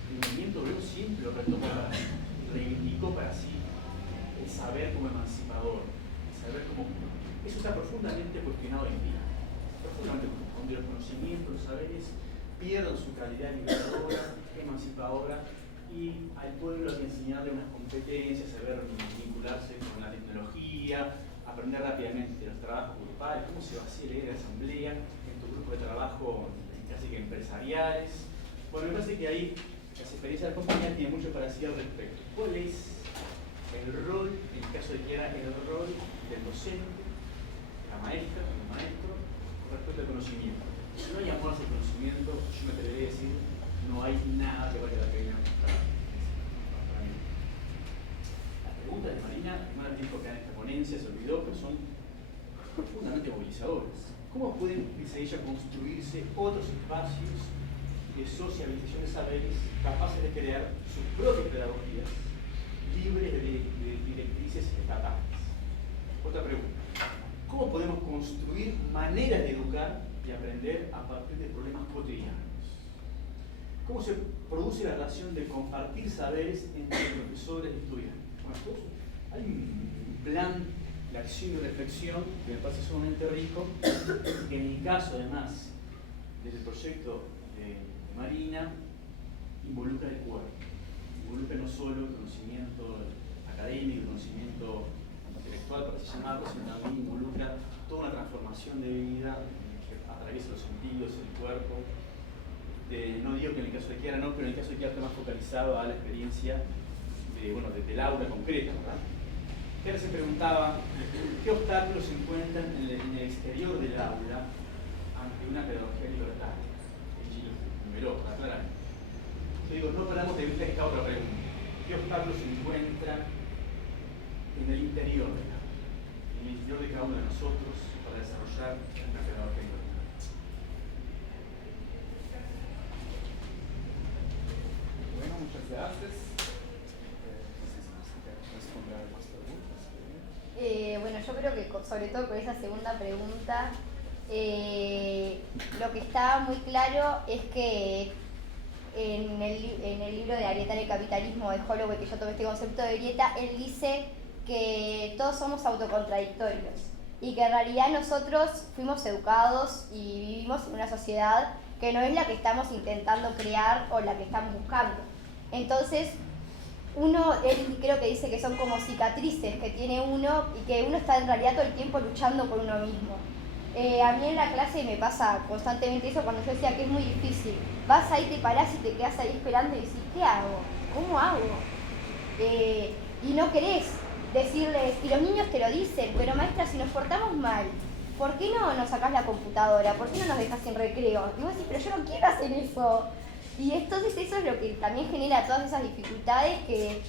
El movimiento obrero siempre lo retomó para sí, reivindicó para sí el saber como emancipador, el saber como... Eso está profundamente cuestionado hoy en día. Profundamente cuestionado, donde los conocimientos, los saberes pierden su calidad liberadora, emancipadora, y al pueblo hay que enseñarle unas competencias, saber vincularse con la tecnología, aprender rápidamente los trabajos grupales, cómo se va a hacer la asamblea, en tu grupo de trabajo casi que empresariales. Bueno, me parece que ahí las experiencias de la compañía tienen mucho para decir al respecto. ¿Cuál es el rol, en el caso de Chiara, el rol del docente, la maestra, el maestro, con respecto al conocimiento? Si no hay amor hacia el conocimiento, yo me atrevería a decir, no hay nada que valga la pena para mí. Las preguntas de Marina, no las dijo acá en esta ponencia, se olvidó, pero son profundamente movilizadoras. ¿Cómo pueden, dice ella, construirse otros espacios de socialización de saberes capaces de crear sus propias pedagogías, libres de directrices estatales? Otra pregunta. ¿Cómo podemos construir maneras de educar y aprender a partir de problemas cotidianos? ¿Cómo se produce la relación de compartir saberes entre profesores y estudiantes? Bueno, hay un plan de acción y reflexión que me parece sumamente rico, que en mi caso, además, desde el proyecto de Marina, involucra el cuerpo. Involucra no solo el conocimiento académico, el conocimiento intelectual, para así llamarlo, sino también involucra toda una transformación de vida que atraviesa los sentidos, el cuerpo. No digo que en el caso de Chiara no, pero en el caso de Chiara está más focalizado a la experiencia del aula concreta, ¿verdad? Chiara se preguntaba qué obstáculos se encuentran en el exterior del aula ante una pedagogía libertaria. Y numeró, para aclarar. Yo digo, no paramos de vista esta otra pregunta. ¿Qué obstáculos se encuentran en el interior del aula? En el interior de cada uno de nosotros para desarrollar una pedagogía libertaria. Bueno, muchas gracias. No sé si nos queda responder a más preguntas. Bueno, yo creo que sobre todo con esa segunda pregunta, lo que está muy claro es que en el libro de Arieta del capitalismo de Holloway, que yo tomé este concepto de grieta, él dice que todos somos autocontradictorios y que en realidad nosotros fuimos educados y vivimos en una sociedad que no es la que estamos intentando crear o la que estamos buscando. Entonces, él creo que dice que son como cicatrices que tiene uno y que uno está en realidad todo el tiempo luchando por uno mismo. A mí en la clase me pasa constantemente eso cuando yo decía que es muy difícil. Vas ahí, te parás y te quedas ahí esperando y decís, ¿qué hago? ¿Cómo hago? Y no querés decirles, y los niños te lo dicen, pero maestra, si nos portamos mal, ¿por qué no nos sacás la computadora? ¿Por qué no nos dejas sin recreo? Y vos decís, pero yo no quiero hacer eso. Y entonces eso es lo que también genera todas esas dificultades que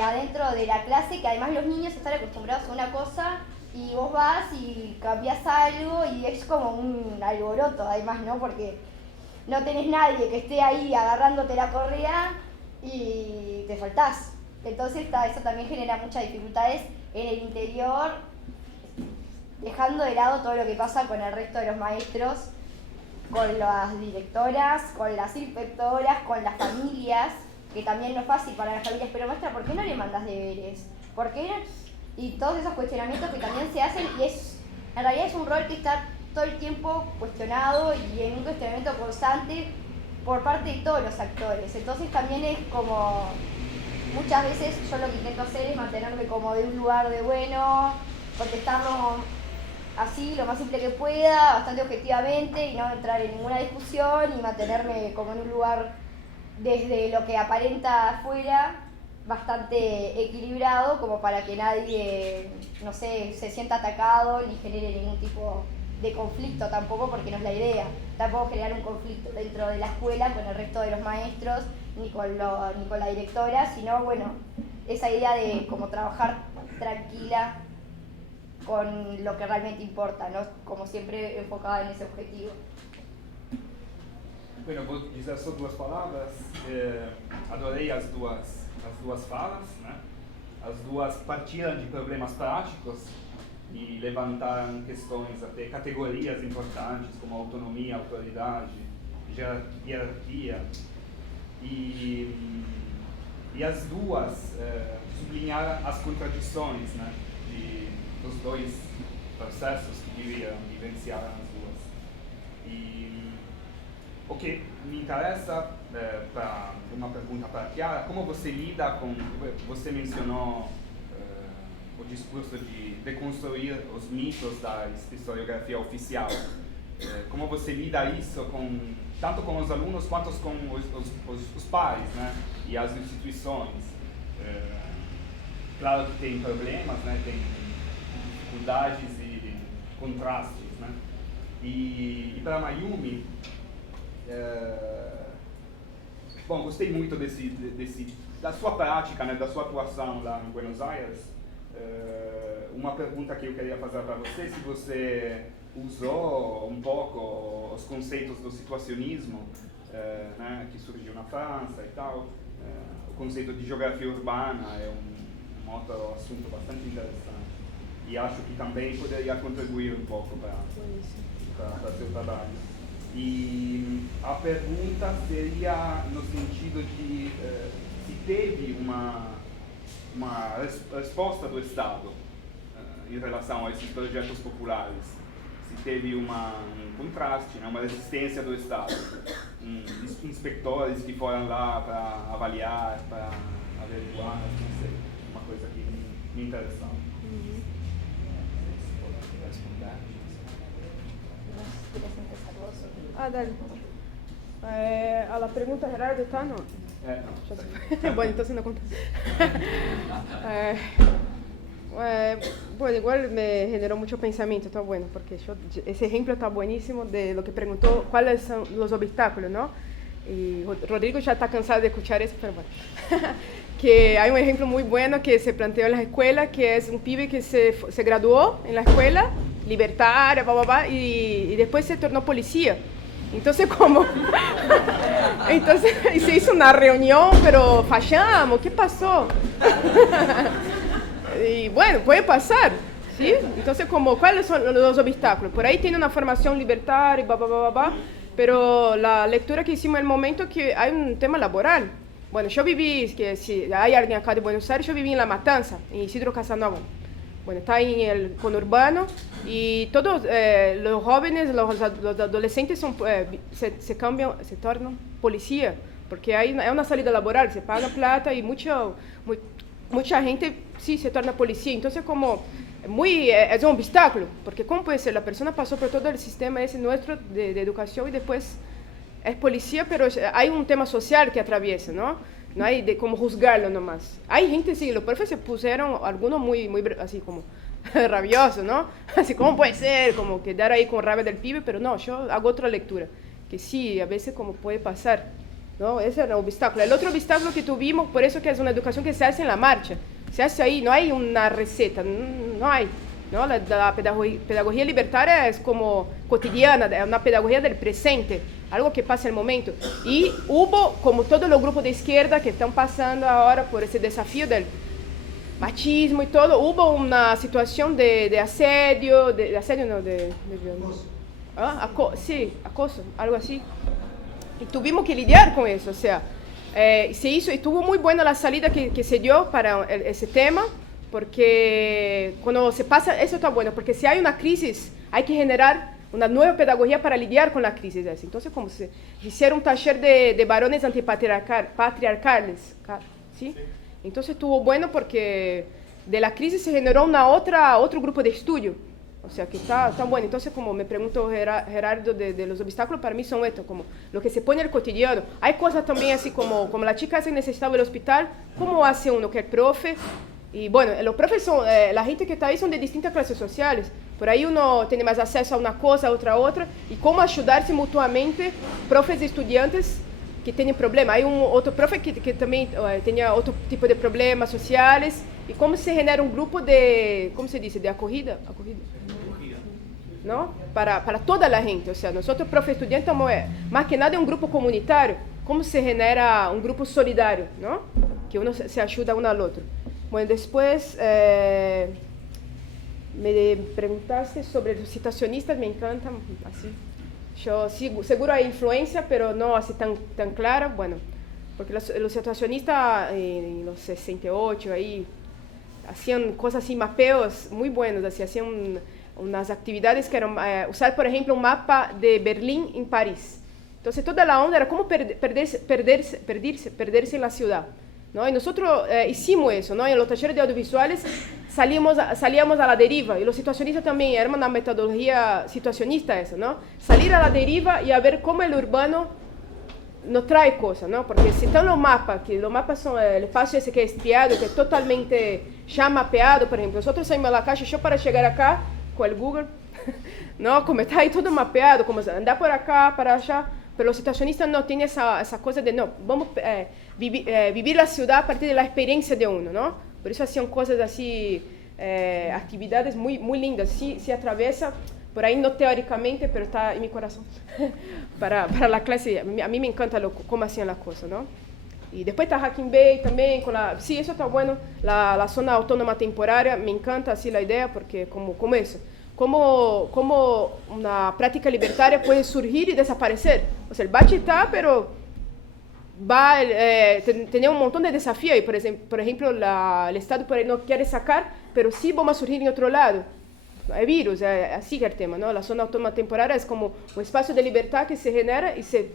adentro de la clase, que además los niños están acostumbrados a una cosa y vos vas y cambias algo y es como un alboroto además, ¿no? Porque no tenés nadie que esté ahí agarrándote la correa y te soltás. Entonces eso también genera muchas dificultades en el interior, dejando de lado todo lo que pasa con el resto de los maestros, con las directoras, con las inspectoras, con las familias, que también no es fácil para las familias, pero maestra, ¿por qué no le mandas deberes? ¿Por qué no? Y todos esos cuestionamientos que también se hacen, y en realidad es un rol que está todo el tiempo cuestionado y en un cuestionamiento constante por parte de todos los actores. Entonces también es como, muchas veces yo lo que intento hacer es mantenerme como de un lugar de bueno, contestarlo así lo más simple que pueda, bastante objetivamente y no entrar en ninguna discusión y mantenerme como en un lugar desde lo que aparenta afuera bastante equilibrado como para que nadie, no sé, se sienta atacado ni genere ningún tipo de conflicto tampoco, porque no es la idea. Tampoco generar un conflicto dentro de la escuela con el resto de los maestros ni con la directora, sino bueno, esa idea de como trabajar tranquila con lo que realmente importa, ¿no? Como siempre enfocada en esse objetivo. Bueno, vou dizer só duas palavras. Adorei as duas falas, né? As duas partiram de problemas práticos e levantaram questões, até categorias importantes como autonomia, autoridade, hierarquia. E as duas sublinharam as contradições, né? Dos dois processos que vivenciaram as duas. E o que me interessa, para uma pergunta para a Chiara, como você lida com, você mencionou o discurso de deconstruir os mitos da historiografia oficial. Como você lida isso tanto com os alunos quanto com os pais, né? E as instituições? Claro que tem problemas, né? Tem dificuldades e contrastes, né? E para Mayumi, bom, gostei muito da sua prática, né? Da sua atuação lá em Buenos Aires. Uma pergunta que eu queria fazer para você, se você usou um pouco os conceitos do situacionismo, né? Que surgiu na França e tal. O conceito de geografia urbana é um outro assunto bastante interessante. E acho que também poderia contribuir um pouco para seu trabalho. E a pergunta seria no sentido de se teve uma resposta do Estado em relação a esses projetos populares, se teve um contraste, né, uma resistência do Estado, inspectores que foram lá para avaliar, para averiguar, não sei, uma coisa que me interessava. Ah, dale. A la pregunta Gerardo está, ¿no? No. Bueno, entonces no contas. Bueno, igual me generó mucho pensamiento, está bueno, porque ese ejemplo está buenísimo de lo que preguntó, cuáles son los obstáculos, ¿no? Y Rodrigo ya está cansado de escuchar eso, pero bueno. Que hay un ejemplo muy bueno que se planteó en las escuelas, que es un pibe que se graduó en la escuela, libertario, y después se tornó policía. Entonces, y se hizo una reunión, pero fallamos, ¿qué pasó? Y bueno, puede pasar, ¿sí? Entonces, ¿cuáles son los obstáculos? Por ahí tiene una formación libertaria, pero la lectura que hicimos en el momento es que hay un tema laboral. Bueno, yo viví, que si hay alguien acá de Buenos Aires, yo viví en La Matanza, en Isidro Casanova. Bueno, está en el conurbano y todos los jóvenes, los adolescentes se cambian, se tornan policía, porque hay una salida laboral, se paga plata y mucha gente sí se torna policía. Entonces es un obstáculo, porque ¿cómo puede ser? La persona pasó por todo el sistema ese nuestro de educación y después es policía, pero hay un tema social que atraviesa, ¿no? No hay de cómo juzgarlo nomás. Hay gente, sí, los profes se pusieron, algunos muy así como rabiosos, ¿no? Así, ¿cómo puede ser? Como quedar ahí con rabia del pibe, pero no, yo hago otra lectura, que sí, a veces como puede pasar. ¿no? Ese era un obstáculo. El otro obstáculo que tuvimos, por eso que es una educación que se hace en la marcha, se hace ahí, no hay una receta, no hay. ¿No? La pedagogía libertaria es como cotidiana, es una pedagogía del presente, algo que pasa en el momento. Y hubo, como todos los grupos de izquierda que están pasando ahora por ese desafío del machismo y todo, hubo una situación de asedio, acoso, algo así. Y tuvimos que lidiar con eso, o sea, se hizo, y estuvo muy buena la salida que se dio para ese tema, porque cuando se pasa, eso está bueno, porque si hay una crisis, hay que generar una nueva pedagogía para lidiar con la crisis. Entonces, como se hicieron un taller de varones antipatriarcales, ¿sí? Entonces estuvo bueno porque de la crisis se generó otro grupo de estudio. O sea, que está bueno. Entonces, como me preguntó Gerardo de los obstáculos, para mí son estos, como lo que se pone en el cotidiano. Hay cosas también así como la chica que necesitaba el hospital, ¿cómo hace uno que es profe? Y bueno, los profes son, la gente que está ahí son de distintas clases sociales. Por ahí uno tiene más acceso a una cosa, a otra. Y cómo ayudarse mutuamente, profes y estudiantes que tienen problemas. Hay otro profe que también tenía otro tipo de problemas sociales. Y cómo se genera un grupo de, ¿cómo se dice? De acogida. ¿No? Para toda la gente. O sea, nosotros, profe estudiantes, estamos, más que nada, un grupo comunitario. ¿Cómo se genera un grupo solidario? ¿No? Que uno se ayuda uno al otro. Bueno, después me preguntaste sobre los situacionistas, me encantan, así. Yo seguro hay influencia, pero no así tan clara, bueno, porque los situacionistas en los 68, ahí, hacían cosas así, mapeos muy buenos, así, hacían unas actividades que eran, usar, por ejemplo, un mapa de Berlín en París. Entonces, toda la onda era cómo perderse en la ciudad. ¿No? Y nosotros hicimos eso, ¿no? En los talleres de audiovisuales salíamos a la deriva, y los situacionistas también, era una metodología situacionista eso, ¿no? Salir a la deriva y a ver cómo el urbano nos trae cosas, ¿no? Porque si están los mapas, que los mapas son el espacio ese que es espiado, que es totalmente ya mapeado, por ejemplo, nosotros salimos a la calle, yo para llegar acá, con el Google, ¿no? Como está ahí todo mapeado, como andar por acá, para allá, pero los situacionistas no tienen esa cosa de, no, vamos vivir la ciudad a partir de la experiencia de uno, ¿no? Por eso hacían cosas así, actividades muy, muy lindas, sí, se atraviesa, por ahí no teóricamente, pero está en mi corazón, para la clase, a mí me encanta cómo hacían las cosas, ¿no? Y después está Hacking Bay también, sí, eso está bueno, la zona autónoma temporaria, me encanta así la idea, porque como eso, como una práctica libertaria puede surgir y desaparecer. O sea, el bache está, pero tenía un montón de desafíos. Y por ejemplo, el Estado por ahí no quiere sacar, pero sí vamos a surgir en otro lado. Hay virus, así que el tema, ¿no? La zona autónoma temporaria es como un espacio de libertad que se genera y se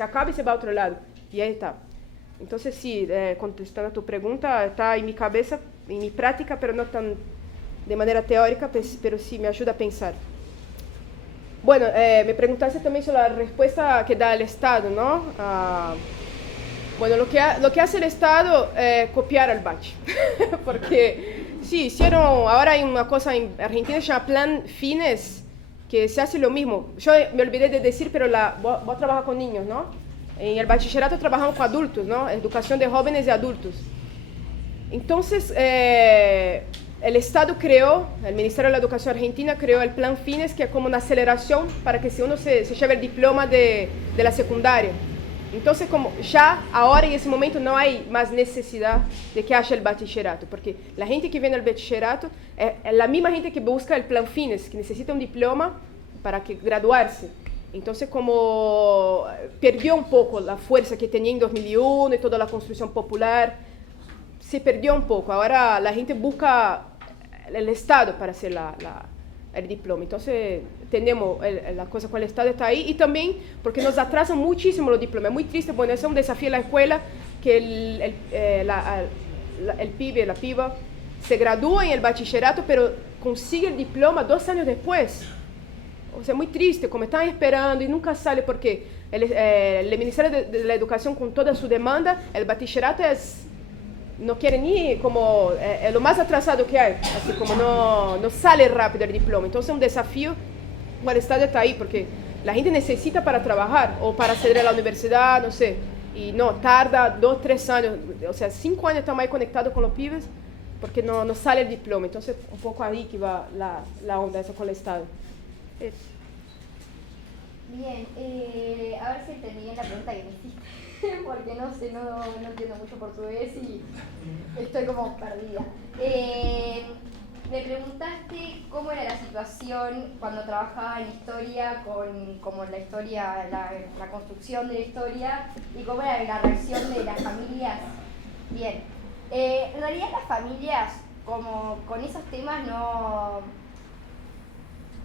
acaba y se va a otro lado. Y ahí está. Entonces, sí, contestando a tu pregunta, está en mi cabeza, en mi práctica, pero no tan de manera teórica, pero sí me ayuda a pensar. Bueno, me preguntaste también sobre la respuesta que da el Estado, ¿no? Bueno, lo que hace el Estado es copiar al bache, porque sí, hicieron, ahora hay una cosa en Argentina que se llama Plan Fines, que se hace lo mismo. Yo me olvidé de decir, pero vos trabajas con niños, ¿no? En el bachillerato trabajamos con adultos, ¿no? Educación de jóvenes y adultos. Entonces, el Estado creó, el Ministerio de la Educación Argentina creó el Plan Fines, que es como una aceleración para que si uno se lleve el diploma de la secundaria. Entonces, como ya ahora en ese momento no hay más necesidad de que haya el bachillerato, porque la gente que viene al bachillerato es la misma gente que busca el Plan Fines, que necesita un diploma para graduarse. Entonces, como perdió un poco la fuerza que tenía en 2001 y toda la construcción popular, se perdió un poco. Ahora la gente busca el Estado para hacer el diploma. Entonces, tenemos la cosa con el Estado está ahí, y también porque nos atrasan muchísimo los diplomas. Es muy triste, bueno, es un desafío en la escuela que el pibe, la piba, se gradúa en el bachillerato, pero consigue el diploma 2 años después. O sea, muy triste, como están esperando y nunca sale, porque el Ministerio de la Educación, con toda su demanda, el bachillerato no quiere ni como, es lo más atrasado que hay, así como no sale rápido el diploma. Entonces es un desafío, el Estado está ahí, porque la gente necesita para trabajar, o para acceder a la universidad, no sé. Y no, tarda 2, 3 años, o sea, 5 años estamos ahí conectados con los pibes porque no sale el diploma. Entonces, un poco ahí que va la onda esa con el Estado. Bien, a ver si entendí bien la pregunta que me hiciste, porque no sé, no entiendo mucho portugués y estoy como perdida. Me preguntaste cómo era la situación cuando trabajaba en historia, como la historia, la construcción de la historia, y cómo era la reacción de las familias. Bien, en realidad las familias, como con esos temas, no...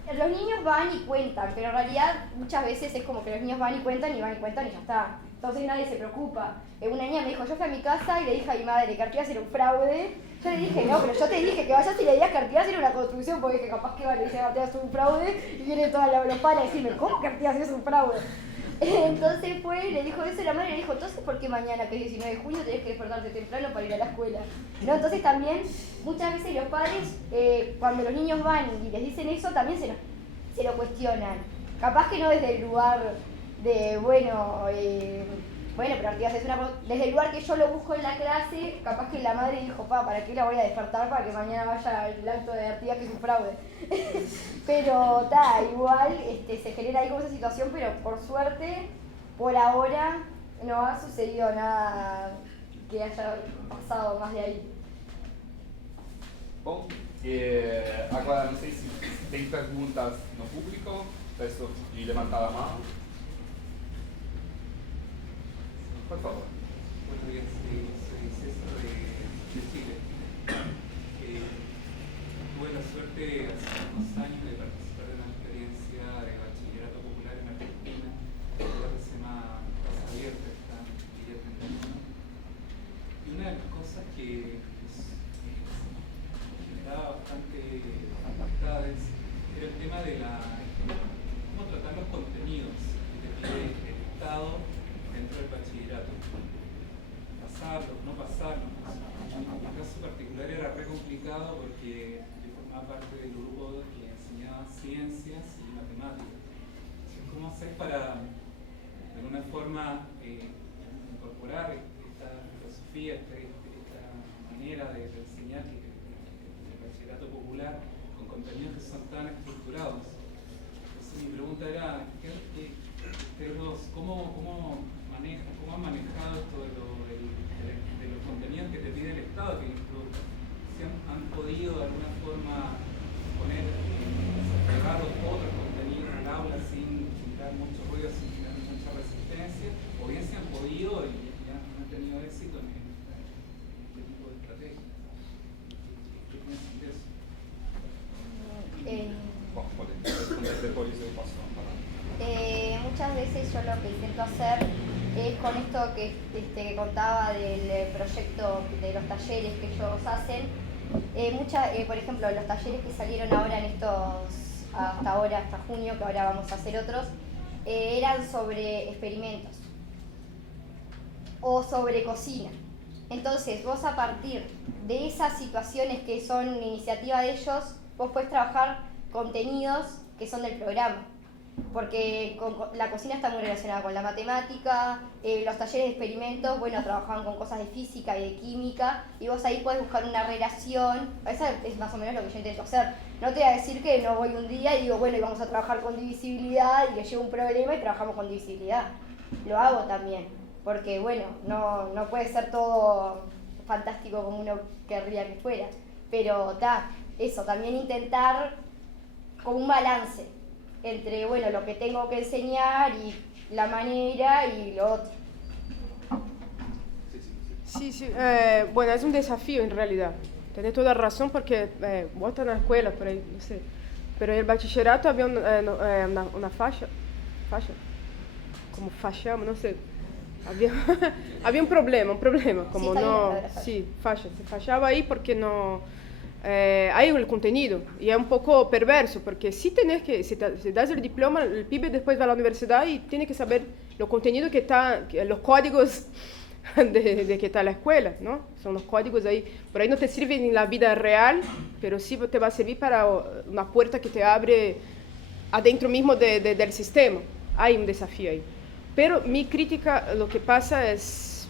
Los niños van y cuentan, pero en realidad muchas veces es como que los niños van y cuentan y ya está. Entonces nadie se preocupa. Una niña me dijo, yo fui a mi casa y le dije a mi madre que Artigas era un fraude. Yo le dije, no, pero yo te dije que vayas y le digas que Artigas era una construcción, porque dije, capaz que le dije a Artigas es un fraude y vienen todos los padres a decirme, ¿cómo que Artigas es un fraude? Entonces fue, le dijo eso a la madre y le dijo, entonces ¿por qué mañana, que es 19 de junio, tenés que despertarte temprano para ir a la escuela? ¿No? Entonces también, muchas veces los padres, cuando los niños van y les dicen eso, también se lo cuestionan. Capaz que no desde el lugar de, bueno, pero Artigas es una cosa, desde el lugar que yo lo busco en la clase, capaz que la madre dijo, ¿para qué la voy a despertar para que mañana vaya al acto de Artigas que es un fraude? Pero igual se genera ahí como esa situación, pero por suerte, por ahora, no ha sucedido nada que haya pasado más de aí. Bom, agora não sei se tem perguntas no público, peço de levantar a mão. Por favor. Buenos días, soy César de Chile. Tuve la suerte hace unos años de participar en una experiencia de bachillerato popular en Argentina, que se llama Casa Abierta, está en Villa 31. Y una de las cosas que generaba bastante dificultades era el tema de cómo tratar los contenidos que te pide el Estado dentro del bachillerato. Pasarlos, no pasarlos. En mi caso particular era re complicado porque yo formaba parte del grupo que enseñaba ciencias y matemáticas. Entonces, ¿cómo hacer para, de alguna forma, incorporar esta filosofía, esta manera de enseñar el bachillerato popular con contenidos que son tan estructurados? Entonces, mi pregunta era, ¿cómo han manejado esto de los contenidos que te pide el Estado, que si han podido de alguna forma poner, pegar otros contenidos al aula sin dar mucho ruido, sin generar mucha resistencia, o bien si han podido y ya han tenido éxito en este tipo de estrategias? ¿Qué piensan de eso? Bom, podem responder depois, eu posso falar. Muchas veces yo lo que intento hacer es con esto que contaba del proyecto de los talleres que ellos hacen. Por ejemplo, los talleres que salieron ahora hasta junio, que ahora vamos a hacer otros, eran sobre experimentos o sobre cocina. Entonces, vos a partir de esas situaciones que son iniciativa de ellos, vos podés trabajar contenidos que son del programa. Porque la cocina está muy relacionada con la matemática, los talleres de experimentos, trabajaban con cosas de física y de química, y vos ahí podés buscar una relación. Esa es más o menos lo que yo intento hacer. No te voy a decir que no voy un día y digo, y vamos a trabajar con divisibilidad, y que llevo un problema y trabajamos con divisibilidad. Lo hago también, porque no puede ser todo fantástico como uno querría que fuera. Pero eso, también intentar como un balance entre lo que tengo que enseñar y la manera y lo otro. Sí, bueno, es un desafío en realidad. Tienes toda razón porque vos estás en la escuela, por ahí, no sé. Pero en el bachillerato había una faixa, como fachamos, no sé. Había un problema, como faixa. Se fachaba ahí porque no... hay el contenido y es un poco perverso porque si das el diploma, el pibe después va a la universidad y tiene que saber los contenidos los códigos de que está la escuela, ¿no? Son los códigos ahí, por ahí no te sirven en la vida real, pero sí te va a servir para una puerta que te abre adentro mismo del sistema. Hay un desafío ahí. Pero mi crítica, lo que pasa es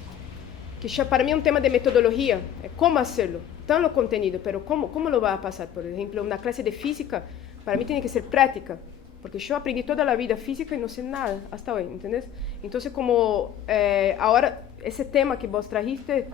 que ya para mí es un tema de metodología, cómo hacerlo, no lo contenido, pero cómo lo va a pasar. Por ejemplo, una clase de física, para mí tiene que ser práctica, porque yo aprendí toda la vida física y no sé nada hasta hoy, ¿entendés? Entonces, como ahora ese tema que vos trajiste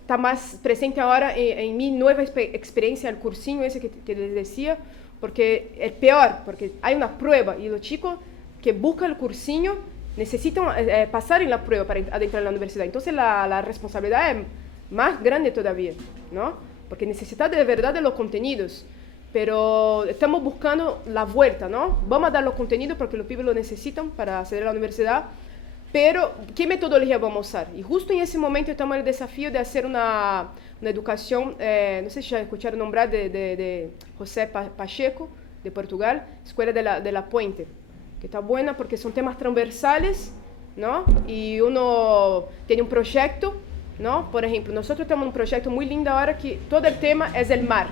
está más presente ahora en mi nueva experiencia, el cursinho ese que les decía, porque es peor, porque hay una prueba y los chicos que buscan el cursinho necesitan pasar en la prueba para adentrar en la universidad. Entonces la responsabilidad es más grande todavía, ¿no? Porque necesitan de verdad de los contenidos, pero estamos buscando la vuelta, ¿no? Vamos a dar los contenidos porque los pibes lo necesitan para acceder a la universidad, pero ¿qué metodología vamos a usar? Y justo en ese momento estamos en el desafío de hacer una educación, no sé si ya escucharon nombrar de José Pacheco, de Portugal, Escuela de la Puente, que está buena porque son temas transversales, ¿no? Y uno tiene un proyecto, ¿no? Por ejemplo, nosotros tenemos un proyecto muy lindo ahora que todo el tema es el mar.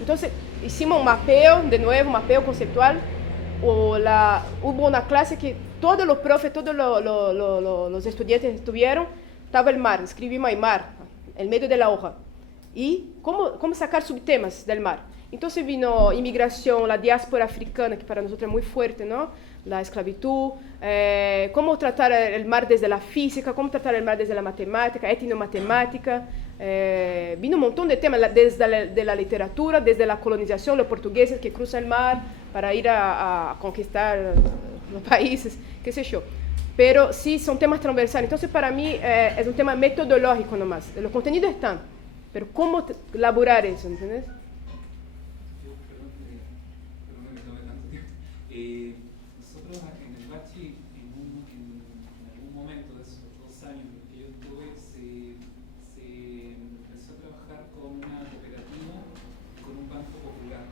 Entonces, hicimos un mapeo, de nuevo, un mapeo conceptual. Hubo una clase que todos los profes, todos los estudiantes estuvieron, estaba el mar, escribimos ahí mar, en medio de la hoja. Y cómo sacar subtemas del mar. Entonces vino inmigración, la diáspora africana, que para nosotros es muy fuerte, ¿no? La esclavitud, cómo tratar el mar desde la física, cómo tratar el mar desde la matemática, etnomatemática. Vino un montón de temas, desde la literatura, desde la colonización, los portugueses que cruzan el mar para ir a conquistar los países, qué sé yo. Pero sí, son temas transversales. Entonces, para mí, es un tema metodológico nomás. Los contenidos están, pero cómo elaborar eso, ¿entendés? Nosotros en el Bachi, en algún momento de esos 2 años que yo estuve, se empezó a trabajar con una cooperativa y con un banco popular.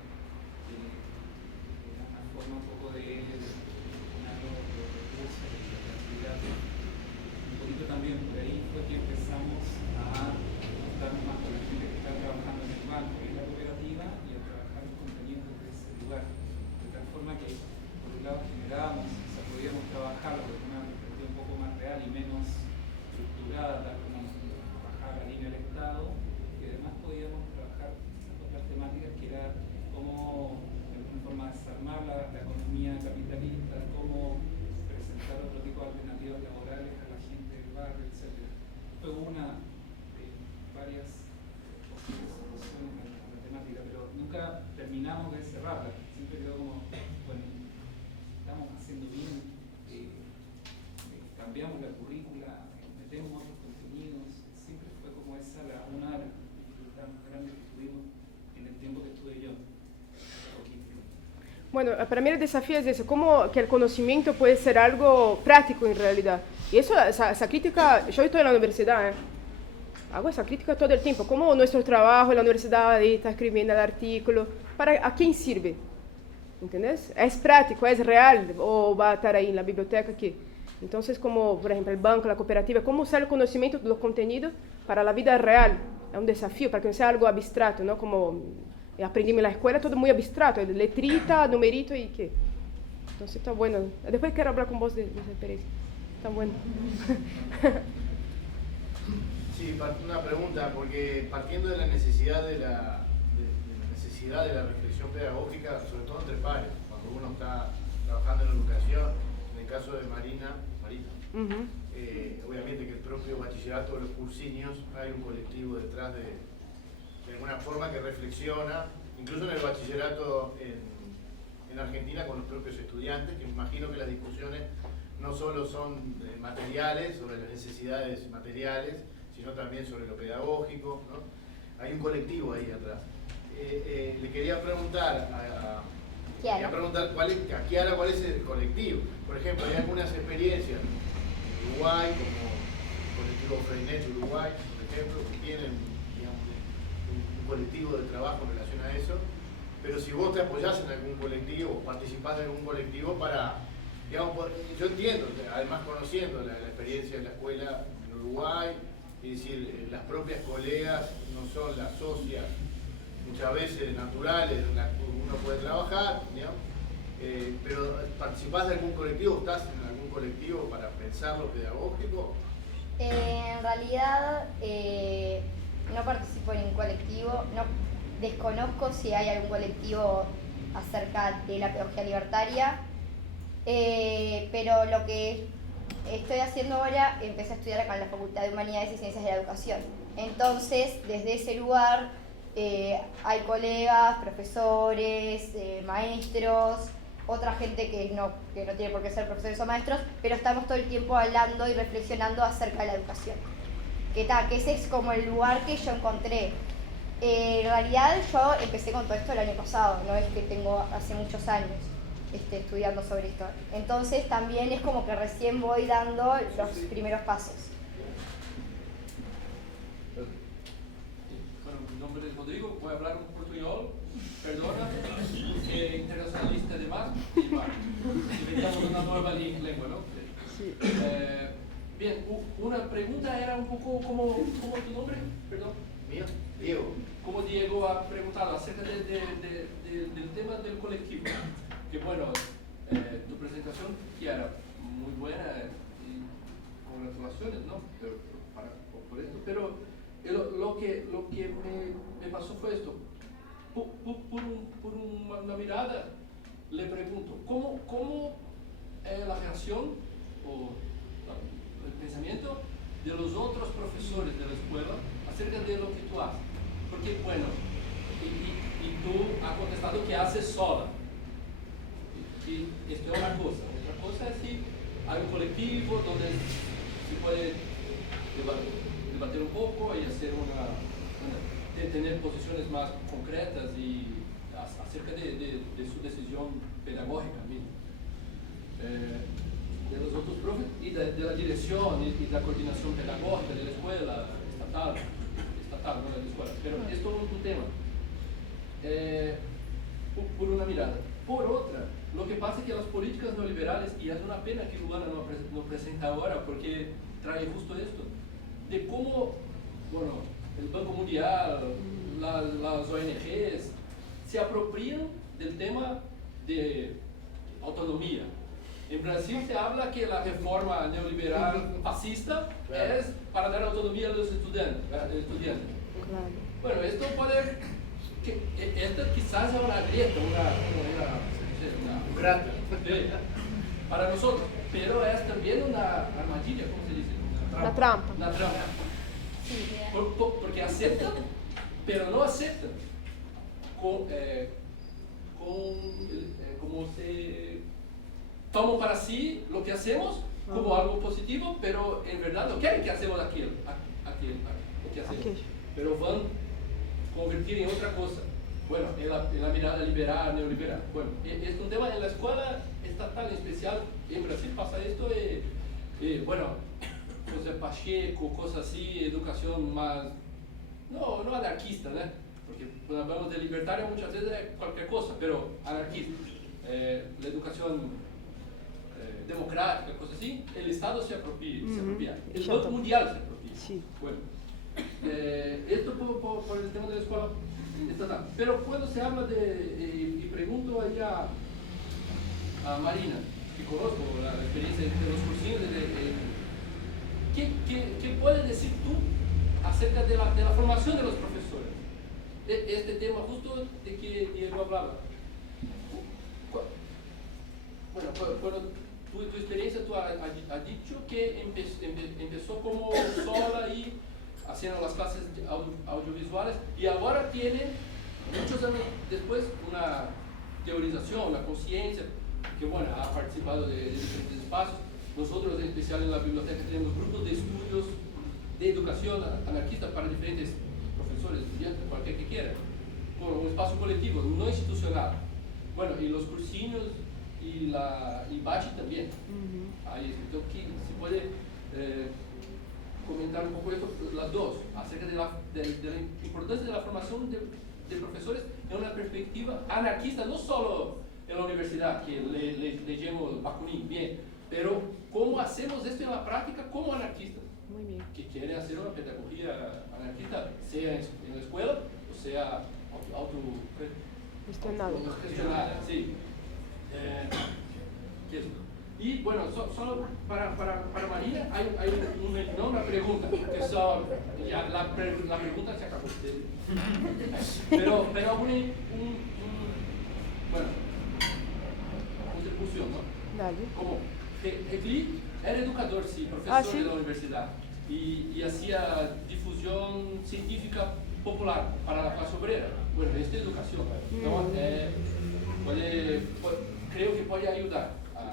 Una forma un poco de gestionar los recursos y la actividad. Un poquito también por ahí fue que empezamos a juntarnos más con la gente que está trabajando en el banco y en la cooperativa y a trabajar los contenidos desde ese lugar. De tal forma que generábamos, o sea, podíamos trabajarlo de una perspectiva un poco más real y menos estructurada, tal como trabajaba la línea del Estado, y además podíamos trabajar otras temáticas que era cómo, de alguna forma, desarmar la economía capitalista, cómo presentar otro tipo de alternativas laborales a la gente del barrio, etc. Fue una de varias posibles soluciones a la temática, pero nunca terminamos de cerrarla, siempre quedó como, bueno, estamos haciendo bien, cambiamos la currícula, metemos otros contenidos, siempre fue como esa una de las dificultades más grandes que tuvimos en el tiempo que estuve yo. Bueno, para mí el desafío es eso, cómo que el conocimiento puede ser algo práctico en realidad. Y eso, esa crítica, yo estoy en la universidad, hago esa crítica todo el tiempo, cómo nuestro trabajo en la universidad, ahí está escribiendo el artículo, ¿a quién sirve? ¿Entendés? ¿Es práctico, es real o va a estar ahí en la biblioteca aquí? Entonces, como por ejemplo el banco, la cooperativa, ¿cómo usar el conocimiento de los contenidos para la vida real? Es un desafío, para que no sea algo abstracto, ¿no? Como aprendí en la escuela, todo muy abstracto, letrita, numerito y qué. Entonces está bueno. Después quiero hablar con vos de esa experiencia. Está bueno. Sí, una pregunta, porque partiendo de la necesidad de la reflexión pedagógica, sobre todo entre pares, cuando uno está trabajando en educación, en el caso de Marina, obviamente que el propio bachillerato de los cursiños, hay un colectivo detrás de alguna forma que reflexiona, incluso en el bachillerato en Argentina con los propios estudiantes, que me imagino que las discusiones no solo son materiales, sobre las necesidades materiales, sino también sobre lo pedagógico, ¿no? Hay un colectivo ahí atrás. Le quería preguntar a Kiara cuál es el colectivo. Por ejemplo, hay algunas experiencias en Uruguay, como el colectivo Freinet Uruguay, por ejemplo, que tienen, digamos, un colectivo de trabajo en relación a eso, pero si vos te apoyás en algún colectivo o participás de algún colectivo para, digamos, yo entiendo, además conociendo la experiencia de la escuela en Uruguay, es decir, las propias colegas no son las socias muchas veces naturales donde uno puede trabajar, digamos, Pero ¿participás de algún colectivo? ¿Estás en algún colectivo para pensar lo pedagógico? En realidad no participo en ningún colectivo, no desconozco si hay algún colectivo acerca de la pedagogía libertaria, pero lo que estoy haciendo ahora, empecé a estudiar acá en la Facultad de Humanidades y Ciencias de la Educación. Entonces, desde ese lugar hay colegas, profesores, maestros, otra gente que no tiene por qué ser profesores o maestros, pero estamos todo el tiempo hablando y reflexionando acerca de la educación. Que ese es como el lugar que yo encontré. En realidad yo empecé con todo esto el año pasado, no es que tengo hace muchos años estudiando sobre esto. Entonces también es como que recién voy dando los primeros pasos. Bueno, mi nombre es Rodrigo, voy a hablar un portuñol, perdona, internacionalista además, y bueno, inventamos una nueva lengua, ¿no? Sí. Bien, una pregunta era un poco, ¿cómo tu nombre? Perdón. ¿Mío? Diego. Como Diego ha preguntado acerca del tema del colectivo, que bueno, tu presentación que era muy buena y congratulaciones, ¿no? Por esto, pero lo que me pasó fue esto. Por una mirada le pregunto, ¿cómo la reacción o el pensamiento de los otros profesores de la escuela acerca de lo que tú haces? Porque, bueno, y tú has contestado que haces sola. Y esto es una cosa. Otra cosa es si hay un colectivo donde se puede debatir un poco y hacer tener posiciones más concretas y acerca de su decisión pedagógica mismo. De los otros profes y de la dirección y de la coordinación pedagógica de la escuela estatal, no de la escuela. Pero esto es un tema. Por una mirada. Por otra, lo que pasa es que las políticas neoliberales, y es una pena que Luana no presenta ahora, porque trae justo esto, de cómo, bueno, el Banco Mundial, las ONGs, se apropian del tema de autonomía. En Brasil se habla que la reforma neoliberal fascista es para dar autonomía a los estudiantes. Bueno, esto puede, esto quizás es una grieta, una para nosotros, pero es también una armadilla, ¿cómo se dice? Una trampa. Una trampa. Porque aceptan, pero no aceptan como se toman para sí lo que hacemos como algo positivo, pero en verdad no quieren que hacemos lo que hacemos, pero van a convertir en otra cosa. Bueno, en la mirada liberal, neoliberal. Bueno, es un tema en la escuela estatal en especial, en Brasil pasa esto, bueno, José Pacheco, cosas así, educación más, no anarquista, ¿no? Porque cuando hablamos de libertario muchas veces es cualquier cosa, pero anarquista. La educación democrática, cosas así, el Estado se apropia, el Banco Mundial se apropia. Sí. Bueno, esto por el tema de la escuela estatal. Pero cuando se habla y pregunto ahí a Marina, que conozco la experiencia de los cursillos, ¿qué puedes decir tú acerca de la formación de los profesores? Este tema justo de que Diego hablaba. Bueno, tu experiencia, tú has dicho que empezó como sola y haciendo las clases audiovisuales y ahora tiene, muchos años después, una teorización, una conciencia, que bueno, ha participado de diferentes espacios. Nosotros, en especial en la biblioteca, tenemos grupos de estudios de educación anarquista para diferentes profesores, estudiantes, cualquier que quiera, por un espacio colectivo, no institucional. Bueno, y los cursillos y Bachi también. Ahí, entonces, se puede comentar un poco esto, las dos, acerca de la importancia de la formación de profesores en una perspectiva anarquista, no solo en la universidad, que leemos Bakunin, bien, pero cómo hacemos esto en la práctica como anarquistas, que quieren hacer una pedagogía anarquista, sea en la escuela o sea autogestionada. Sí. bueno, solo para María hay no una pregunta, que son, ya la pregunta se acabó. Pero bueno, contribución, ¿no? Dale. Como Recli era educador, sí, profesor ¿sí? de la universidad, y hacía difusión científica popular para la clase obrera. Bueno, esta educación, ¿no? Creo que puede ayudar a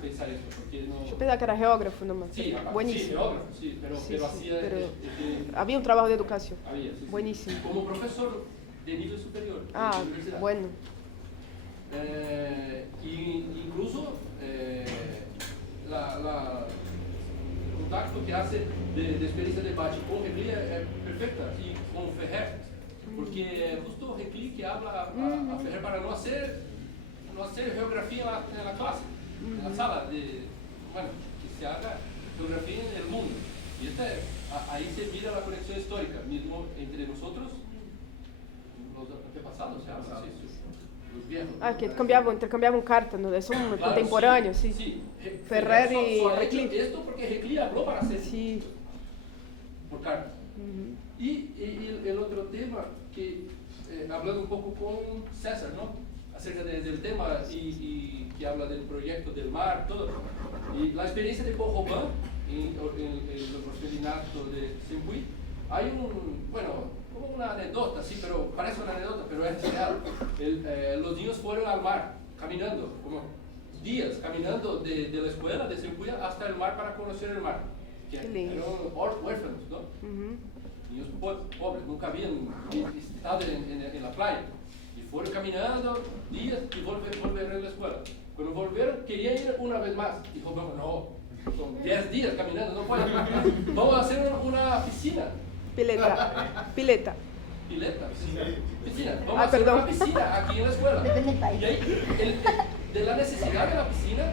pensar esto, porque no... Yo pensaba que era geógrafo nomás. Sí, buenísimo. Sí, geógrafo, sí, pero hacía... pero había un trabajo de educación. Había, sí, buenísimo. Como profesor de nivel superior de Ah, la universidad. bueno. Incluso el contacto que hace de experiencia de Bach con Recli es perfecta, y con Ferrer, porque justo Recli que habla a Ferrer para no hacer geografía en la clase, en la sala, bueno, que se haga geografía en el mundo. Y ahí se mira la conexión histórica, mismo entre nosotros, los antepasados, se habla así, los viejos. Ah, que intercambiaban cartas, ¿no? Son claro, contemporáneos, sí. Sí. Ferrer y Recli. Esto porque Recli habló para hacer sí. Por carta. Y el otro tema, que hablando un poco con César, ¿no? Acerca del tema y que habla del proyecto del mar, todo. Y la experiencia de Paul Robin en el orfelinato de Saint-Puy, hay como una anécdota, sí, pero parece una anécdota, pero es real. Los niños fueron al mar, caminando, como días, caminando de la escuela de Saint-Puy hasta el mar para conocer el mar. Que eran huérfanos, ¿no? Niños pobres, nunca habían estado en la playa. Y fueron caminando días y volver a la escuela. Cuando volvieron, querían ir una vez más. Dijo, no, son 10 días caminando, no pueden. Vamos a hacer una piscina. Pileta. Piscina. Vamos a hacer una piscina aquí en la escuela. Depende del país. Y ahí, de la necesidad de la piscina,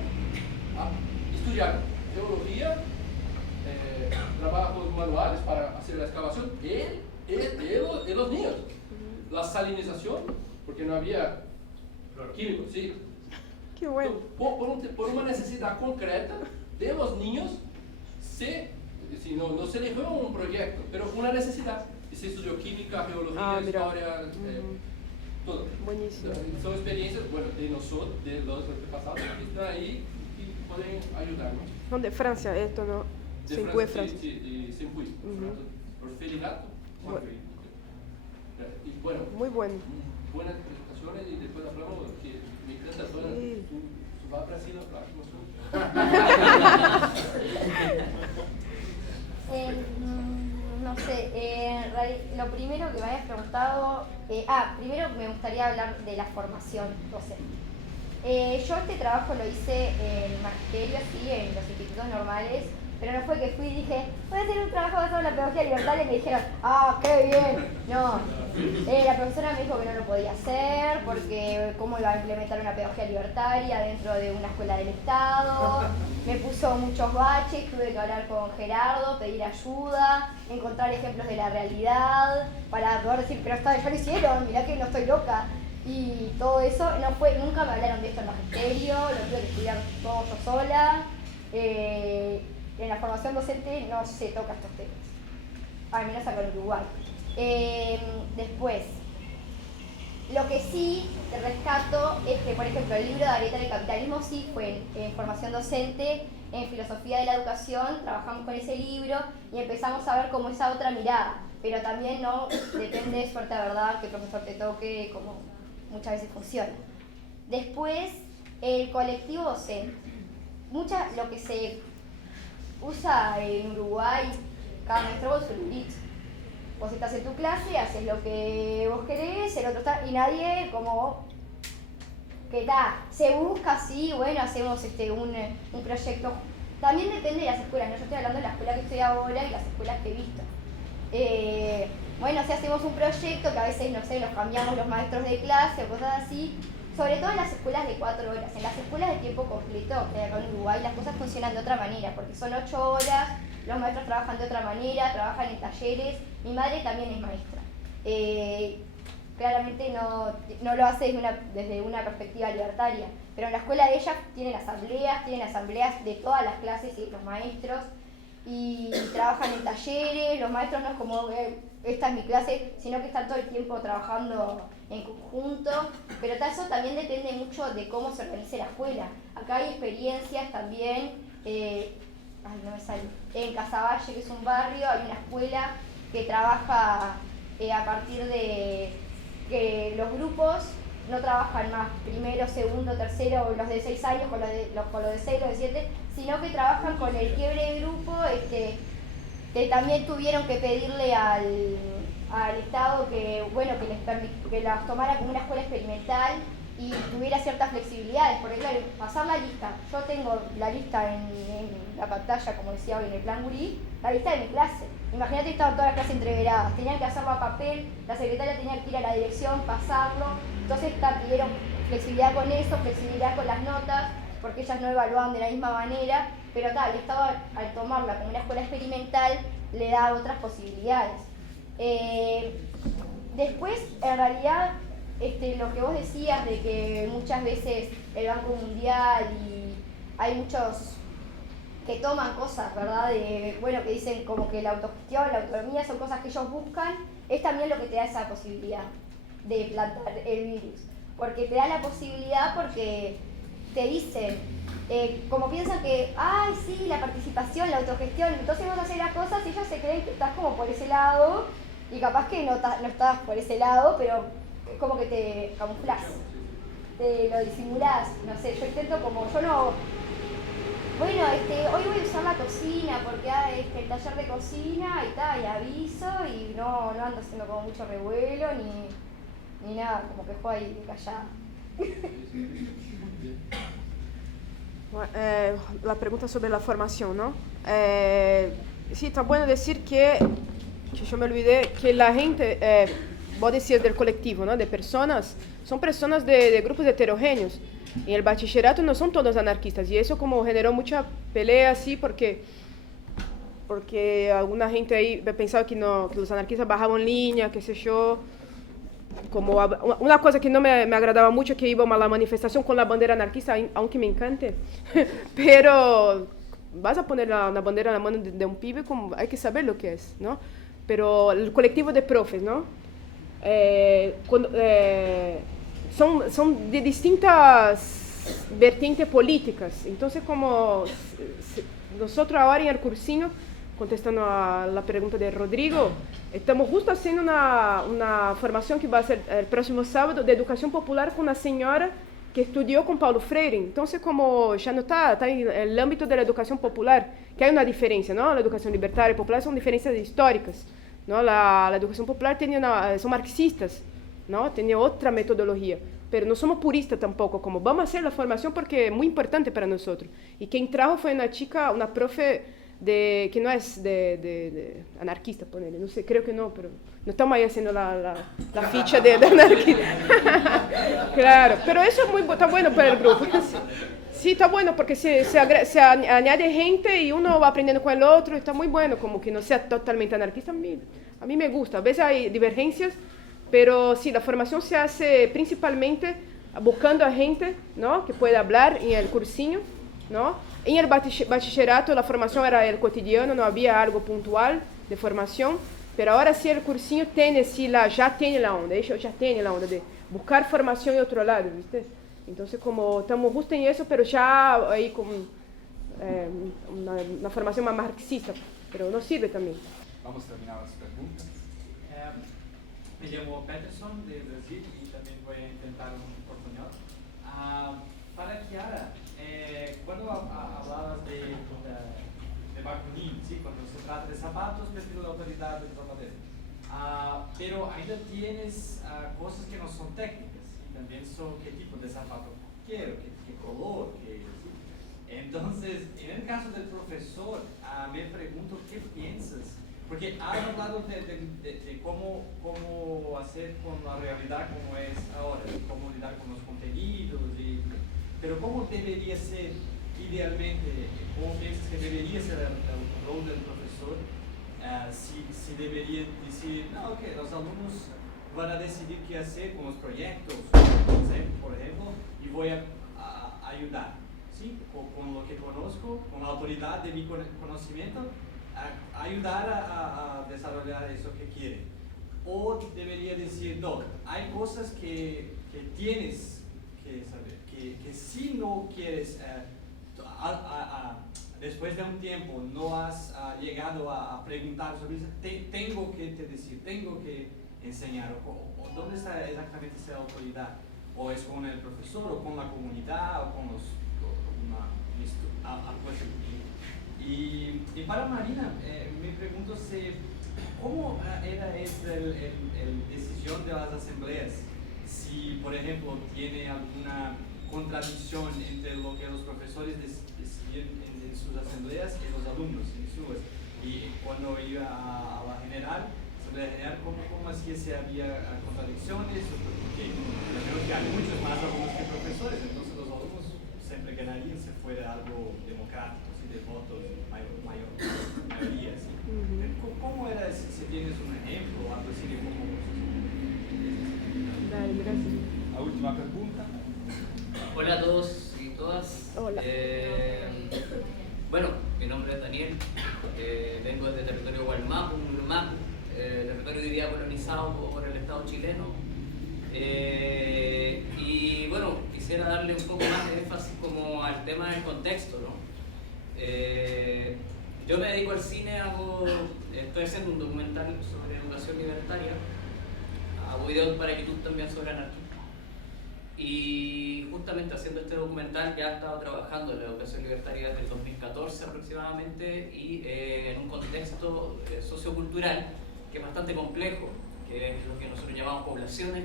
estudiar geología, trabajos manuales para hacer la excavación de los niños. La salinización, porque no había químicos, sí. Qué bueno. Por una necesidad concreta de los niños, no se eligió un proyecto, pero una necesidad. Y se estudió química, geología, historia, todo. Buenísimo. Son experiencias, de nosotros, de los antepasados que están ahí y pueden ayudarnos. ¿Dónde? Francia, esto, ¿no? Saint-Puy, Francia. Sí, de Saint-Puy. Orfelinato. Y bueno, muy bueno. Buenas presentaciones y después hablamos que me encanta toda su va a Brasil la próxima. No sé, lo primero que me habías preguntado, primero me gustaría hablar de la formación docente. Yo este trabajo lo hice en magisterio, sí, en los institutos normales, pero no fue que fui y dije, voy a hacer un trabajo basado en la pedagogía libertaria y me dijeron, qué bien. No, la profesora me dijo que no lo podía hacer porque cómo iba a implementar una pedagogía libertaria dentro de una escuela del Estado. Me puso muchos baches, tuve que hablar con Gerardo, pedir ayuda, encontrar ejemplos de la realidad para poder decir, pero ya lo hicieron, mirá que no estoy loca. Y todo eso, nunca me hablaron de esto en magisterio, lo tuve que estudiar todo yo sola. En la formación docente no se toca estos temas, al menos acá en Uruguay. Después, lo que sí rescato es que, por ejemplo, el libro de Arieta del Capitalismo sí fue en formación docente, en filosofía de la educación, trabajamos con ese libro y empezamos a ver como esa otra mirada, pero también no depende de suerte, verdad, que el profesor te toque, como muchas veces funciona. Después, el colectivo docente. Lo que se usa en Uruguay, cada maestro con su librito. Vos estás en tu clase, haces lo que vos querés, el otro está, y nadie como que se busca así, bueno, hacemos un proyecto. También depende de las escuelas, ¿no? Yo estoy hablando de la escuela que estoy ahora y las escuelas que he visto. Bueno, si hacemos un proyecto que a veces, no sé, nos cambiamos los maestros de clase o cosas así, sobre todo en las escuelas de 4 horas. En las escuelas de tiempo completo, que acá en Uruguay, las cosas funcionan de otra manera, porque son 8 horas, los maestros trabajan de otra manera, trabajan en talleres. Mi madre también es maestra. claramente no lo hace desde una perspectiva libertaria. Pero en la escuela de ellas tienen asambleas de todas las clases y los maestros, y trabajan en talleres. Los maestros no es como esta es mi clase, sino que están todo el tiempo trabajando en conjunto, pero eso también depende mucho de cómo se organice la escuela. Acá hay experiencias también, en Casaballe, que es un barrio, hay una escuela que trabaja a partir de que los grupos no trabajan más primero, segundo, tercero, los de 6 años con los de 6, los de 7, sino que trabajan con el quiebre de grupo, que también tuvieron que pedirle al Estado que las tomara como una escuela experimental y tuviera ciertas flexibilidades, porque claro, pasar la lista, yo tengo la lista en la pantalla, como decía hoy en el plan Gurí, la lista de mi clase. Imagínate, estaban todas las clases entreveradas, tenían que hacerlo a papel, la secretaria tenía que ir a la dirección, pasarlo, entonces tuvieron flexibilidad con eso, flexibilidad con las notas, porque ellas no evaluaban de la misma manera, pero el Estado al tomarla como una escuela experimental le da otras posibilidades. Después, en realidad, lo que vos decías de que muchas veces el Banco Mundial y hay muchos que toman cosas, ¿verdad? Que dicen como que la autogestión, la autonomía son cosas que ellos buscan, es también lo que te da esa posibilidad de plantar el virus. Porque te da la posibilidad porque te dicen, como piensan que, ay, sí, la participación, la autogestión, entonces vos haces las cosas y ellos se creen que estás como por ese lado y capaz que no estás por ese lado, pero es como que te camuflás, te lo disimulás, no sé, yo intento hoy voy a usar la cocina porque hay el taller de cocina y aviso y no ando haciendo como mucho revuelo ni nada, como que juego ahí callada. La pregunta sobre la formación, ¿no? Sí, está bueno decir que yo me olvidé que la gente, vos decías del colectivo, ¿no? De personas, son personas de grupos heterogéneos. En el bachillerato no son todos anarquistas y eso como generó mucha pelea, así, porque alguna gente ahí pensaba que los anarquistas bajaban línea, qué sé yo. Como una cosa que no me agradaba mucho, que íbamos a la manifestación con la bandera anarquista, aunque me encante, pero vas a poner una bandera en la mano de un pibe, hay que saber lo que es, ¿no? Pero el colectivo de profes, ¿no? Son de distintas vertientes políticas, entonces como nosotros ahora en el cursinho, contestando a la pregunta de Rodrigo, estamos justo haciendo una formación que va a ser el próximo sábado de educación popular con una señora que estudió con Paulo Freire. Entonces, como ya no está en el ámbito de la educación popular, que hay una diferencia, ¿no? La educación libertaria y popular son diferencias históricas, ¿no? La educación popular son marxistas, ¿no? Tiene otra metodología, pero no somos puristas tampoco, como vamos a hacer la formación porque es muy importante para nosotros. Y quien trajo fue una profe que no es de anarquista, ponele, no sé, creo que no, pero no estamos ahí haciendo la ficha de anarquista. Claro, pero eso está bueno para el grupo. Sí, está bueno porque se añade gente y uno va aprendiendo con el otro, está muy bueno, como que no sea totalmente anarquista. A mí me gusta, a veces hay divergencias, pero sí, la formación se hace principalmente buscando a gente, ¿no? Que pueda hablar en el cursinho, ¿no? En el bachillerato la formación era el cotidiano, no había algo puntual de formación, pero ahora sí el cursinho ya tiene la onda, ellos ya tienen la onda de buscar formación en otro lado, ¿viste? Entonces como estamos justo en eso, pero ya ahí con una formación más marxista, pero nos sirve también. Vamos a terminar las preguntas. Me llamo Peterson de Brasil y también voy a intentar un portuñol. Para Chiara, cuando hablabas de Bakunin, ¿sí? Cuando se trata de zapatos, prefiero la autoridad del zapatero. Pero ainda tienes cosas que no son técnicas y también son qué tipo de zapato quiero, qué color, ¿sí? Entonces, en el caso del profesor, me pregunto qué piensas, porque has hablado de cómo hacer con la realidad como es ahora, cómo lidar con los contenidos, pero cómo debería ser idealmente, cómo piensas que debería ser el rol del profesor, si deberían decir, no, ok, los alumnos van a decidir qué hacer con los proyectos, por ejemplo, y voy a ayudar, ¿sí? Con lo que conozco, con la autoridad de mi conocimiento, a ayudar a desarrollar eso que quieren. O debería decir, no, hay cosas que tienes que saber, que si no quieres, después de un tiempo no has llegado a preguntar sobre eso, tengo que te decir, tengo que enseñar, o dónde está exactamente esa autoridad, o es con el profesor, o con la comunidad, o con algo así. Y para Marina, me pregunto cómo era esta decisión de las asambleas, si por ejemplo tiene alguna contradicción entre lo que los profesores deciden en sus asambleas y los alumnos en sus. Y cuando iba a la asamblea general, ¿cómo es que se había contradicciones? Porque creo que hay muchos más alumnos que profesores, entonces los alumnos siempre ganarían si fuera algo democrático, ¿sí? De votos, mayoría. ¿Sí? ¿Cómo era, si tienes un ejemplo o algo así de cómo? Dale, gracias. La última pregunta. Hola a todos y todas. Hola. Bueno, mi nombre es Daniel, vengo desde el territorio Gualmapu, territorio hoy día colonizado por el Estado chileno. Y bueno, quisiera darle un poco más de énfasis como al tema del contexto, ¿no? Yo me dedico al cine, estoy haciendo un documental sobre educación libertaria, hago videos para YouTube también sobre anarquía. Y justamente haciendo este documental ya he estado trabajando en la educación libertaria desde el 2014 aproximadamente y en un contexto sociocultural que es bastante complejo, que es lo que nosotros llamamos poblaciones,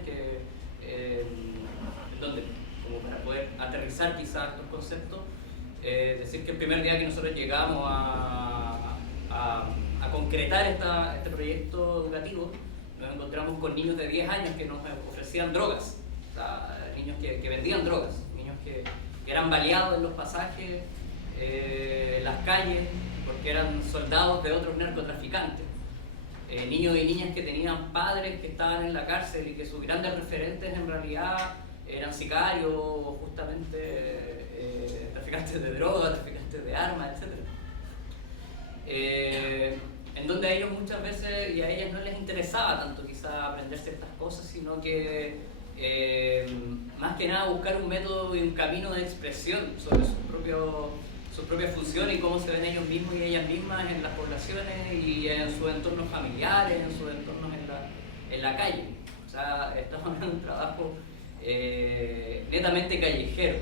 donde, como para poder aterrizar quizás estos conceptos, decir que el primer día que nosotros llegamos a concretar este proyecto educativo, nos encontramos con niños de 10 años que nos ofrecían drogas. O sea, niños que vendían drogas, niños que eran baleados en los pasajes, en las calles, porque eran soldados de otros narcotraficantes. Niños y niñas que tenían padres que estaban en la cárcel y que sus grandes referentes en realidad eran sicarios, justamente traficantes de drogas, traficantes de armas, etc. En donde a ellos muchas veces y a ellas no les interesaba tanto quizá aprender ciertas cosas, sino que más que nada buscar un método y un camino de expresión sobre sus propias funciones y cómo se ven ellos mismos y ellas mismas en las poblaciones y en sus entornos familiares, en sus entornos en la calle. O sea, estamos hablando de un trabajo netamente callejero.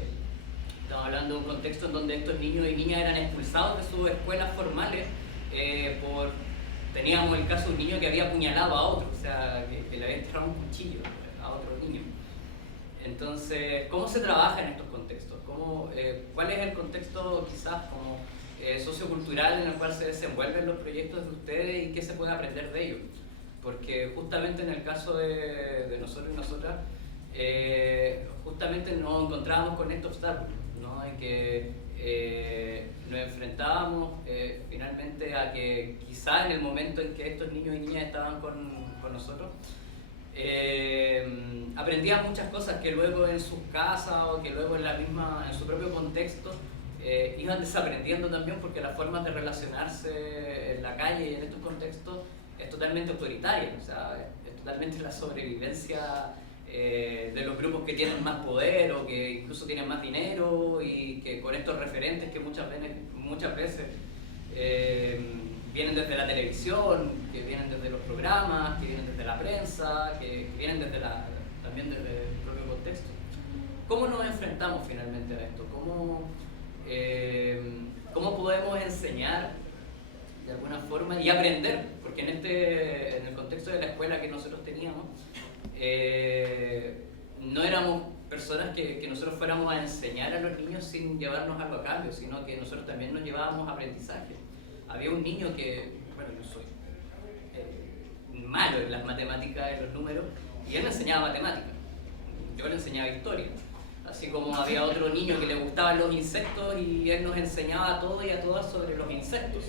Estamos hablando de un contexto en donde estos niños y niñas eran expulsados de sus escuelas formales teníamos el caso de un niño que había apuñalado a otro, o sea, que le había entrado un cuchillo a otro niño. Entonces, ¿cómo se trabaja en estos contextos? ¿Cuál es el contexto quizás como sociocultural en el cual se desenvuelven los proyectos de ustedes y qué se puede aprender de ellos? Porque justamente en el caso de nosotros y nosotras, justamente nos encontrábamos con este obstáculo, ¿no? En que nos enfrentábamos finalmente a que quizás en el momento en que estos niños y niñas estaban con nosotros, aprendían muchas cosas que luego en sus casas o que luego en su propio contexto iban desaprendiendo también, porque las formas de relacionarse en la calle y en estos contextos es totalmente autoritaria, o sea, es totalmente la sobrevivencia de los grupos que tienen más poder o que incluso tienen más dinero y que con estos referentes que muchas veces vienen desde la televisión, que vienen desde los programas, que vienen desde la prensa, que vienen también desde el propio contexto. ¿Cómo nos enfrentamos finalmente a esto? ¿Cómo podemos enseñar de alguna forma y aprender? Porque en el contexto de la escuela que nosotros teníamos, no éramos personas que nosotros fuéramos a enseñar a los niños sin llevarnos algo a cambio, sino que nosotros también nos llevábamos aprendizaje. Había un niño que, bueno, yo soy malo en las matemáticas, en los números, y él me enseñaba matemáticas, yo le enseñaba historia. Así como había otro niño que le gustaban los insectos y él nos enseñaba a todos y a todas sobre los insectos.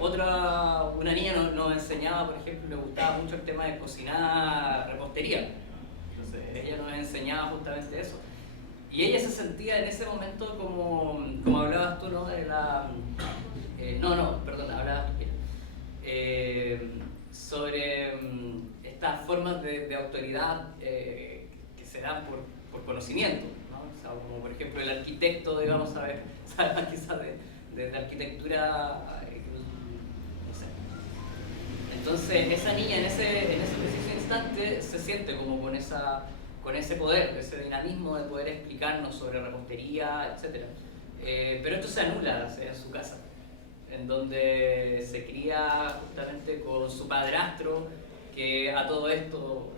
Una niña nos enseñaba, por ejemplo, le gustaba mucho el tema de cocinar repostería. Entonces ella nos enseñaba justamente eso. Y ella se sentía en ese momento como hablabas tú, ¿no? De la... hablabas tú, sobre estas formas de autoridad que se dan por conocimiento, ¿no? O sea, como por ejemplo el arquitecto, digamos, sabe más quizás de arquitectura, no sé. Entonces esa niña en ese preciso instante se siente como con ese poder, ese dinamismo de poder explicarnos sobre repostería, etc. Pero esto se anula en su casa, en donde se cría justamente con su padrastro, que a todo esto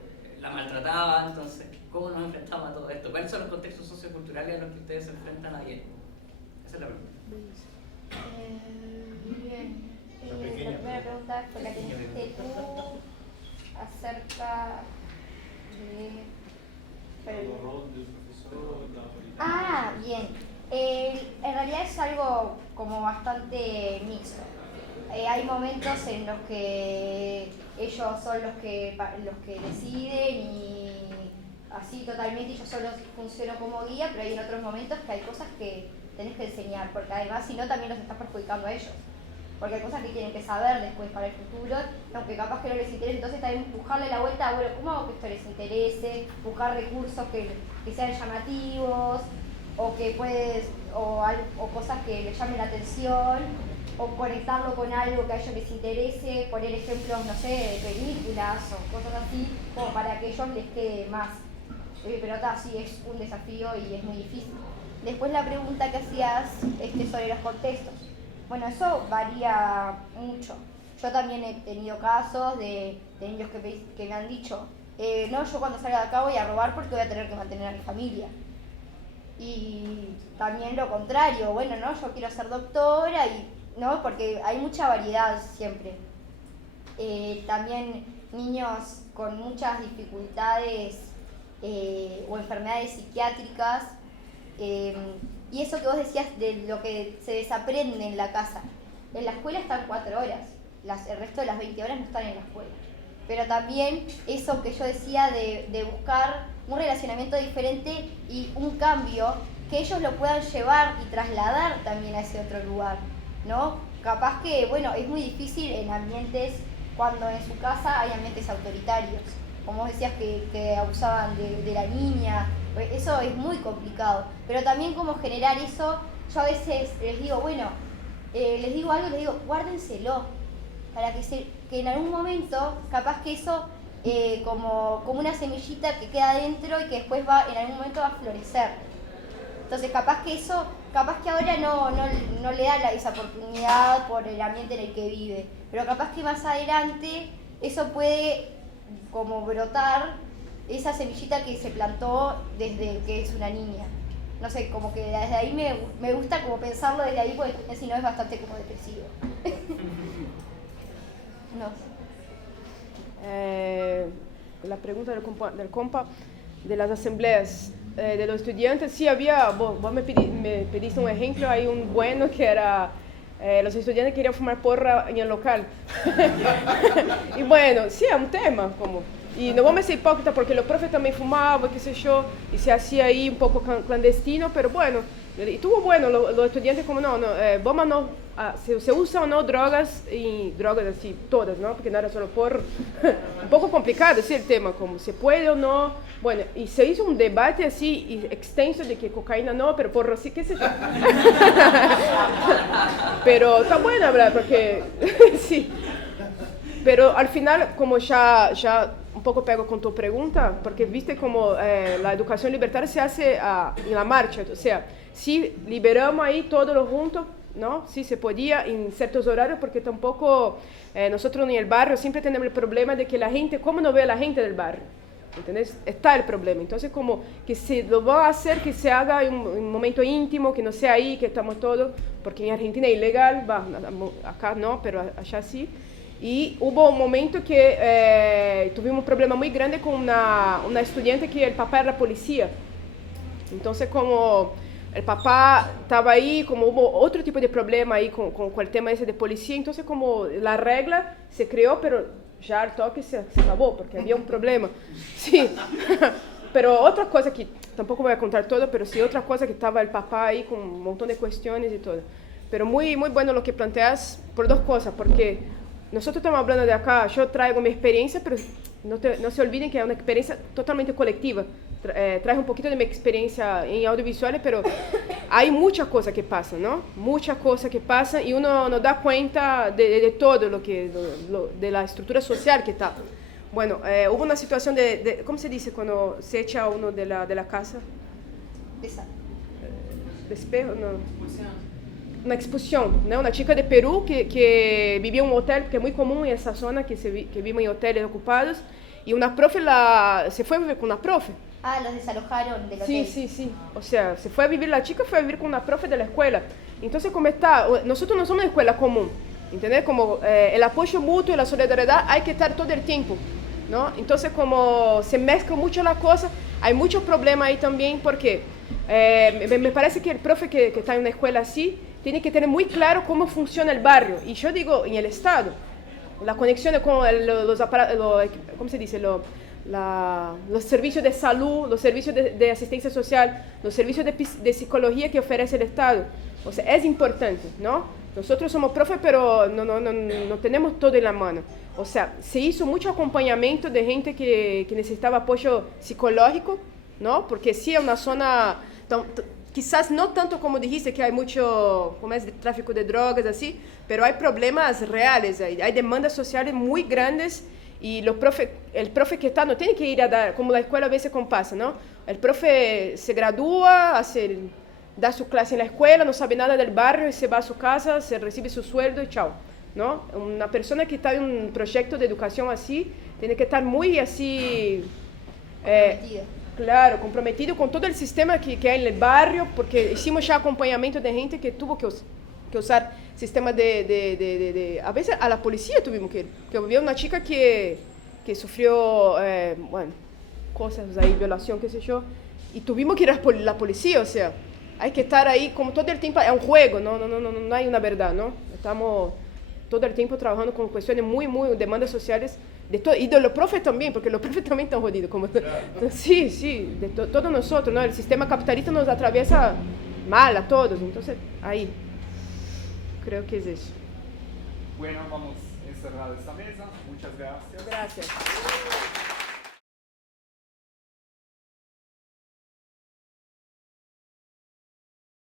la maltrataba. Entonces, ¿cómo nos enfrentamos a todo esto? ¿Cuáles son los contextos socioculturales a los que ustedes se enfrentan a diario? Esa es la pregunta. Bien. La primera pregunta fue la que hiciste tú acerca de... bien. En realidad es algo como bastante mixto. Hay momentos en los que ellos son los que deciden y así totalmente, y yo solo funciono como guía, pero hay en otros momentos que hay cosas que tenés que enseñar, porque además si no también los estás perjudicando a ellos. Porque hay cosas que tienen que saber después para el futuro, aunque capaz que no les interese, entonces también buscarle la vuelta, bueno, ¿cómo hago que esto les interese? Buscar recursos que sean llamativos, o cosas que les llamen la atención, o conectarlo con algo que a ellos les interese, poner ejemplos, no sé, de películas o cosas así, como para que a ellos les quede más. Pero sí, es un desafío y es muy difícil. Después la pregunta que hacías sobre los contextos. Bueno, eso varía mucho. Yo también he tenido casos de niños que me han dicho, no, yo cuando salga de acá voy a robar porque voy a tener que mantener a mi familia. Y también lo contrario, bueno, no, yo quiero ser doctora, ¿no? Porque hay mucha variedad siempre. También niños con muchas dificultades o enfermedades psiquiátricas, y eso que vos decías de lo que se desaprende en la casa. En la escuela están 4 horas, el resto de las 20 horas no están en la escuela. Pero también eso que yo decía de buscar un relacionamiento diferente y un cambio, que ellos lo puedan llevar y trasladar también a ese otro lugar, ¿no? Capaz que, bueno, es muy difícil en ambientes, cuando en su casa hay ambientes autoritarios, como vos decías que abusaban de la niña, eso es muy complicado. Pero también cómo generar eso, yo a veces les digo, bueno, les digo algo y les digo, guárdenselo, para que en algún momento, capaz que eso, como una semillita que queda adentro y que después en algún momento va a florecer. Entonces capaz que ahora no le da esa oportunidad por el ambiente en el que vive, pero capaz que más adelante eso puede como brotar esa semillita que se plantó desde que es una niña. No sé, como que desde ahí me gusta como pensarlo desde ahí, porque si no es bastante como depresivo. No sé. La pregunta del compa de las asambleas de los estudiantes, sí había, vos me pediste un ejemplo, hay un bueno que era, los estudiantes querían fumar porra en el local. Y bueno, sí, es un tema, como, y no vamos a ser hipócritas porque los profes también fumaban, qué sé yo, y se hacía ahí un poco clandestino, pero bueno, y estuvo bueno, los estudiantes como vamos no, se usan o no drogas, y drogas así, todas, ¿no? Porque no era solo porra. Un poco complicado, sí, el tema, como se puede o no. Bueno, y se hizo un debate así extenso de que cocaína no, pero porro sí, qué sé yo. Pero está buena, ¿verdad? Porque, sí. Pero al final, como ya un poco pego con tu pregunta, porque viste como la educación libertaria se hace en la marcha, o sea, si liberamos ahí todos juntos, ¿no? Sí se podía en ciertos horarios, porque tampoco nosotros en el barrio siempre tenemos el problema de que la gente, ¿cómo no ve a la gente del barrio? ¿Entendés? Está el problema. Entonces, como que se lo va a hacer, que se haga en un momento íntimo, que no sea ahí, que estamos todos, porque en Argentina es ilegal, acá no, pero allá sí. Y hubo un momento que tuvimos un problema muy grande con una estudiante que el papá era policía. Entonces, como el papá estaba ahí, como hubo otro tipo de problema ahí con el tema ese de policía, entonces como la regla se creó, pero ya al toque se acabó, porque había un problema. Sí, pero otra cosa que, tampoco voy a contar todo, pero sí otra cosa que estaba el papá ahí con un montón de cuestiones y todo. Pero muy, muy bueno lo que planteas por dos cosas, porque nosotros estamos hablando de acá, yo traigo mi experiencia, pero no se olviden que es una experiencia totalmente colectiva. Traje un poquito de mi experiencia en audiovisuales, pero hay muchas cosas que pasan, ¿no? Muchas cosas que pasan y uno no da cuenta de todo de la estructura social que está. Bueno, hubo una situación de ¿cómo se dice cuando se echa a uno de la casa? Despejo, no. Una expulsión, ¿no? Una chica de Perú que vivía en un hotel, que es muy común en esa zona, que vive en hoteles ocupados, y una profe se fue a vivir con una profe. Ah, los desalojaron del hotel. Sí. O sea, se fue a vivir, la chica fue a vivir con una profe de la escuela. Entonces, como está, nosotros no somos una escuela común, ¿entendés? Como el apoyo mutuo y la solidaridad hay que estar todo el tiempo, ¿no? Entonces, como se mezclan mucho las cosas, hay muchos problemas ahí también, porque me parece que el profe que está en una escuela así, tiene que tener muy claro cómo funciona el barrio. Y yo digo, en el Estado, la conexión con los aparatos, ¿cómo se dice? Los servicios de salud, los servicios de asistencia social, los servicios de psicología que ofrece el Estado. O sea, es importante, ¿no? Nosotros somos profes, pero no tenemos todo en la mano. O sea, se hizo mucho acompañamiento de gente que necesitaba apoyo psicológico, ¿no? Porque sí es una zona, quizás no tanto como dijiste, que hay mucho tráfico de drogas, así, pero hay problemas reales, hay demandas sociales muy grandes. Y el profe que está no tiene que ir a dar, como la escuela a veces pasa, ¿no? El profe se gradúa, da su clase en la escuela, no sabe nada del barrio y se va a su casa, se recibe su sueldo y chao, ¿no? Una persona que está en un proyecto de educación así, tiene que estar muy así... Claro, comprometido con todo el sistema que hay en el barrio, porque hicimos ya acompañamiento de gente que tuvo que usar sistema a veces a la policía tuvimos que ir, que había una chica que sufrió, cosas ahí, violación, qué sé yo, y tuvimos que ir a la policía, o sea, hay que estar ahí como todo el tiempo, es un juego, no hay una verdad, ¿no? Estamos todo el tiempo trabajando con cuestiones muy, demandas sociales, y de los profes también, porque los profes también están jodidos, como sí, de todos nosotros, ¿no? El sistema capitalista nos atraviesa mal a todos, entonces ahí. Creo que es eso. Bueno, vamos a cerrar esta mesa. Muchas gracias. Gracias.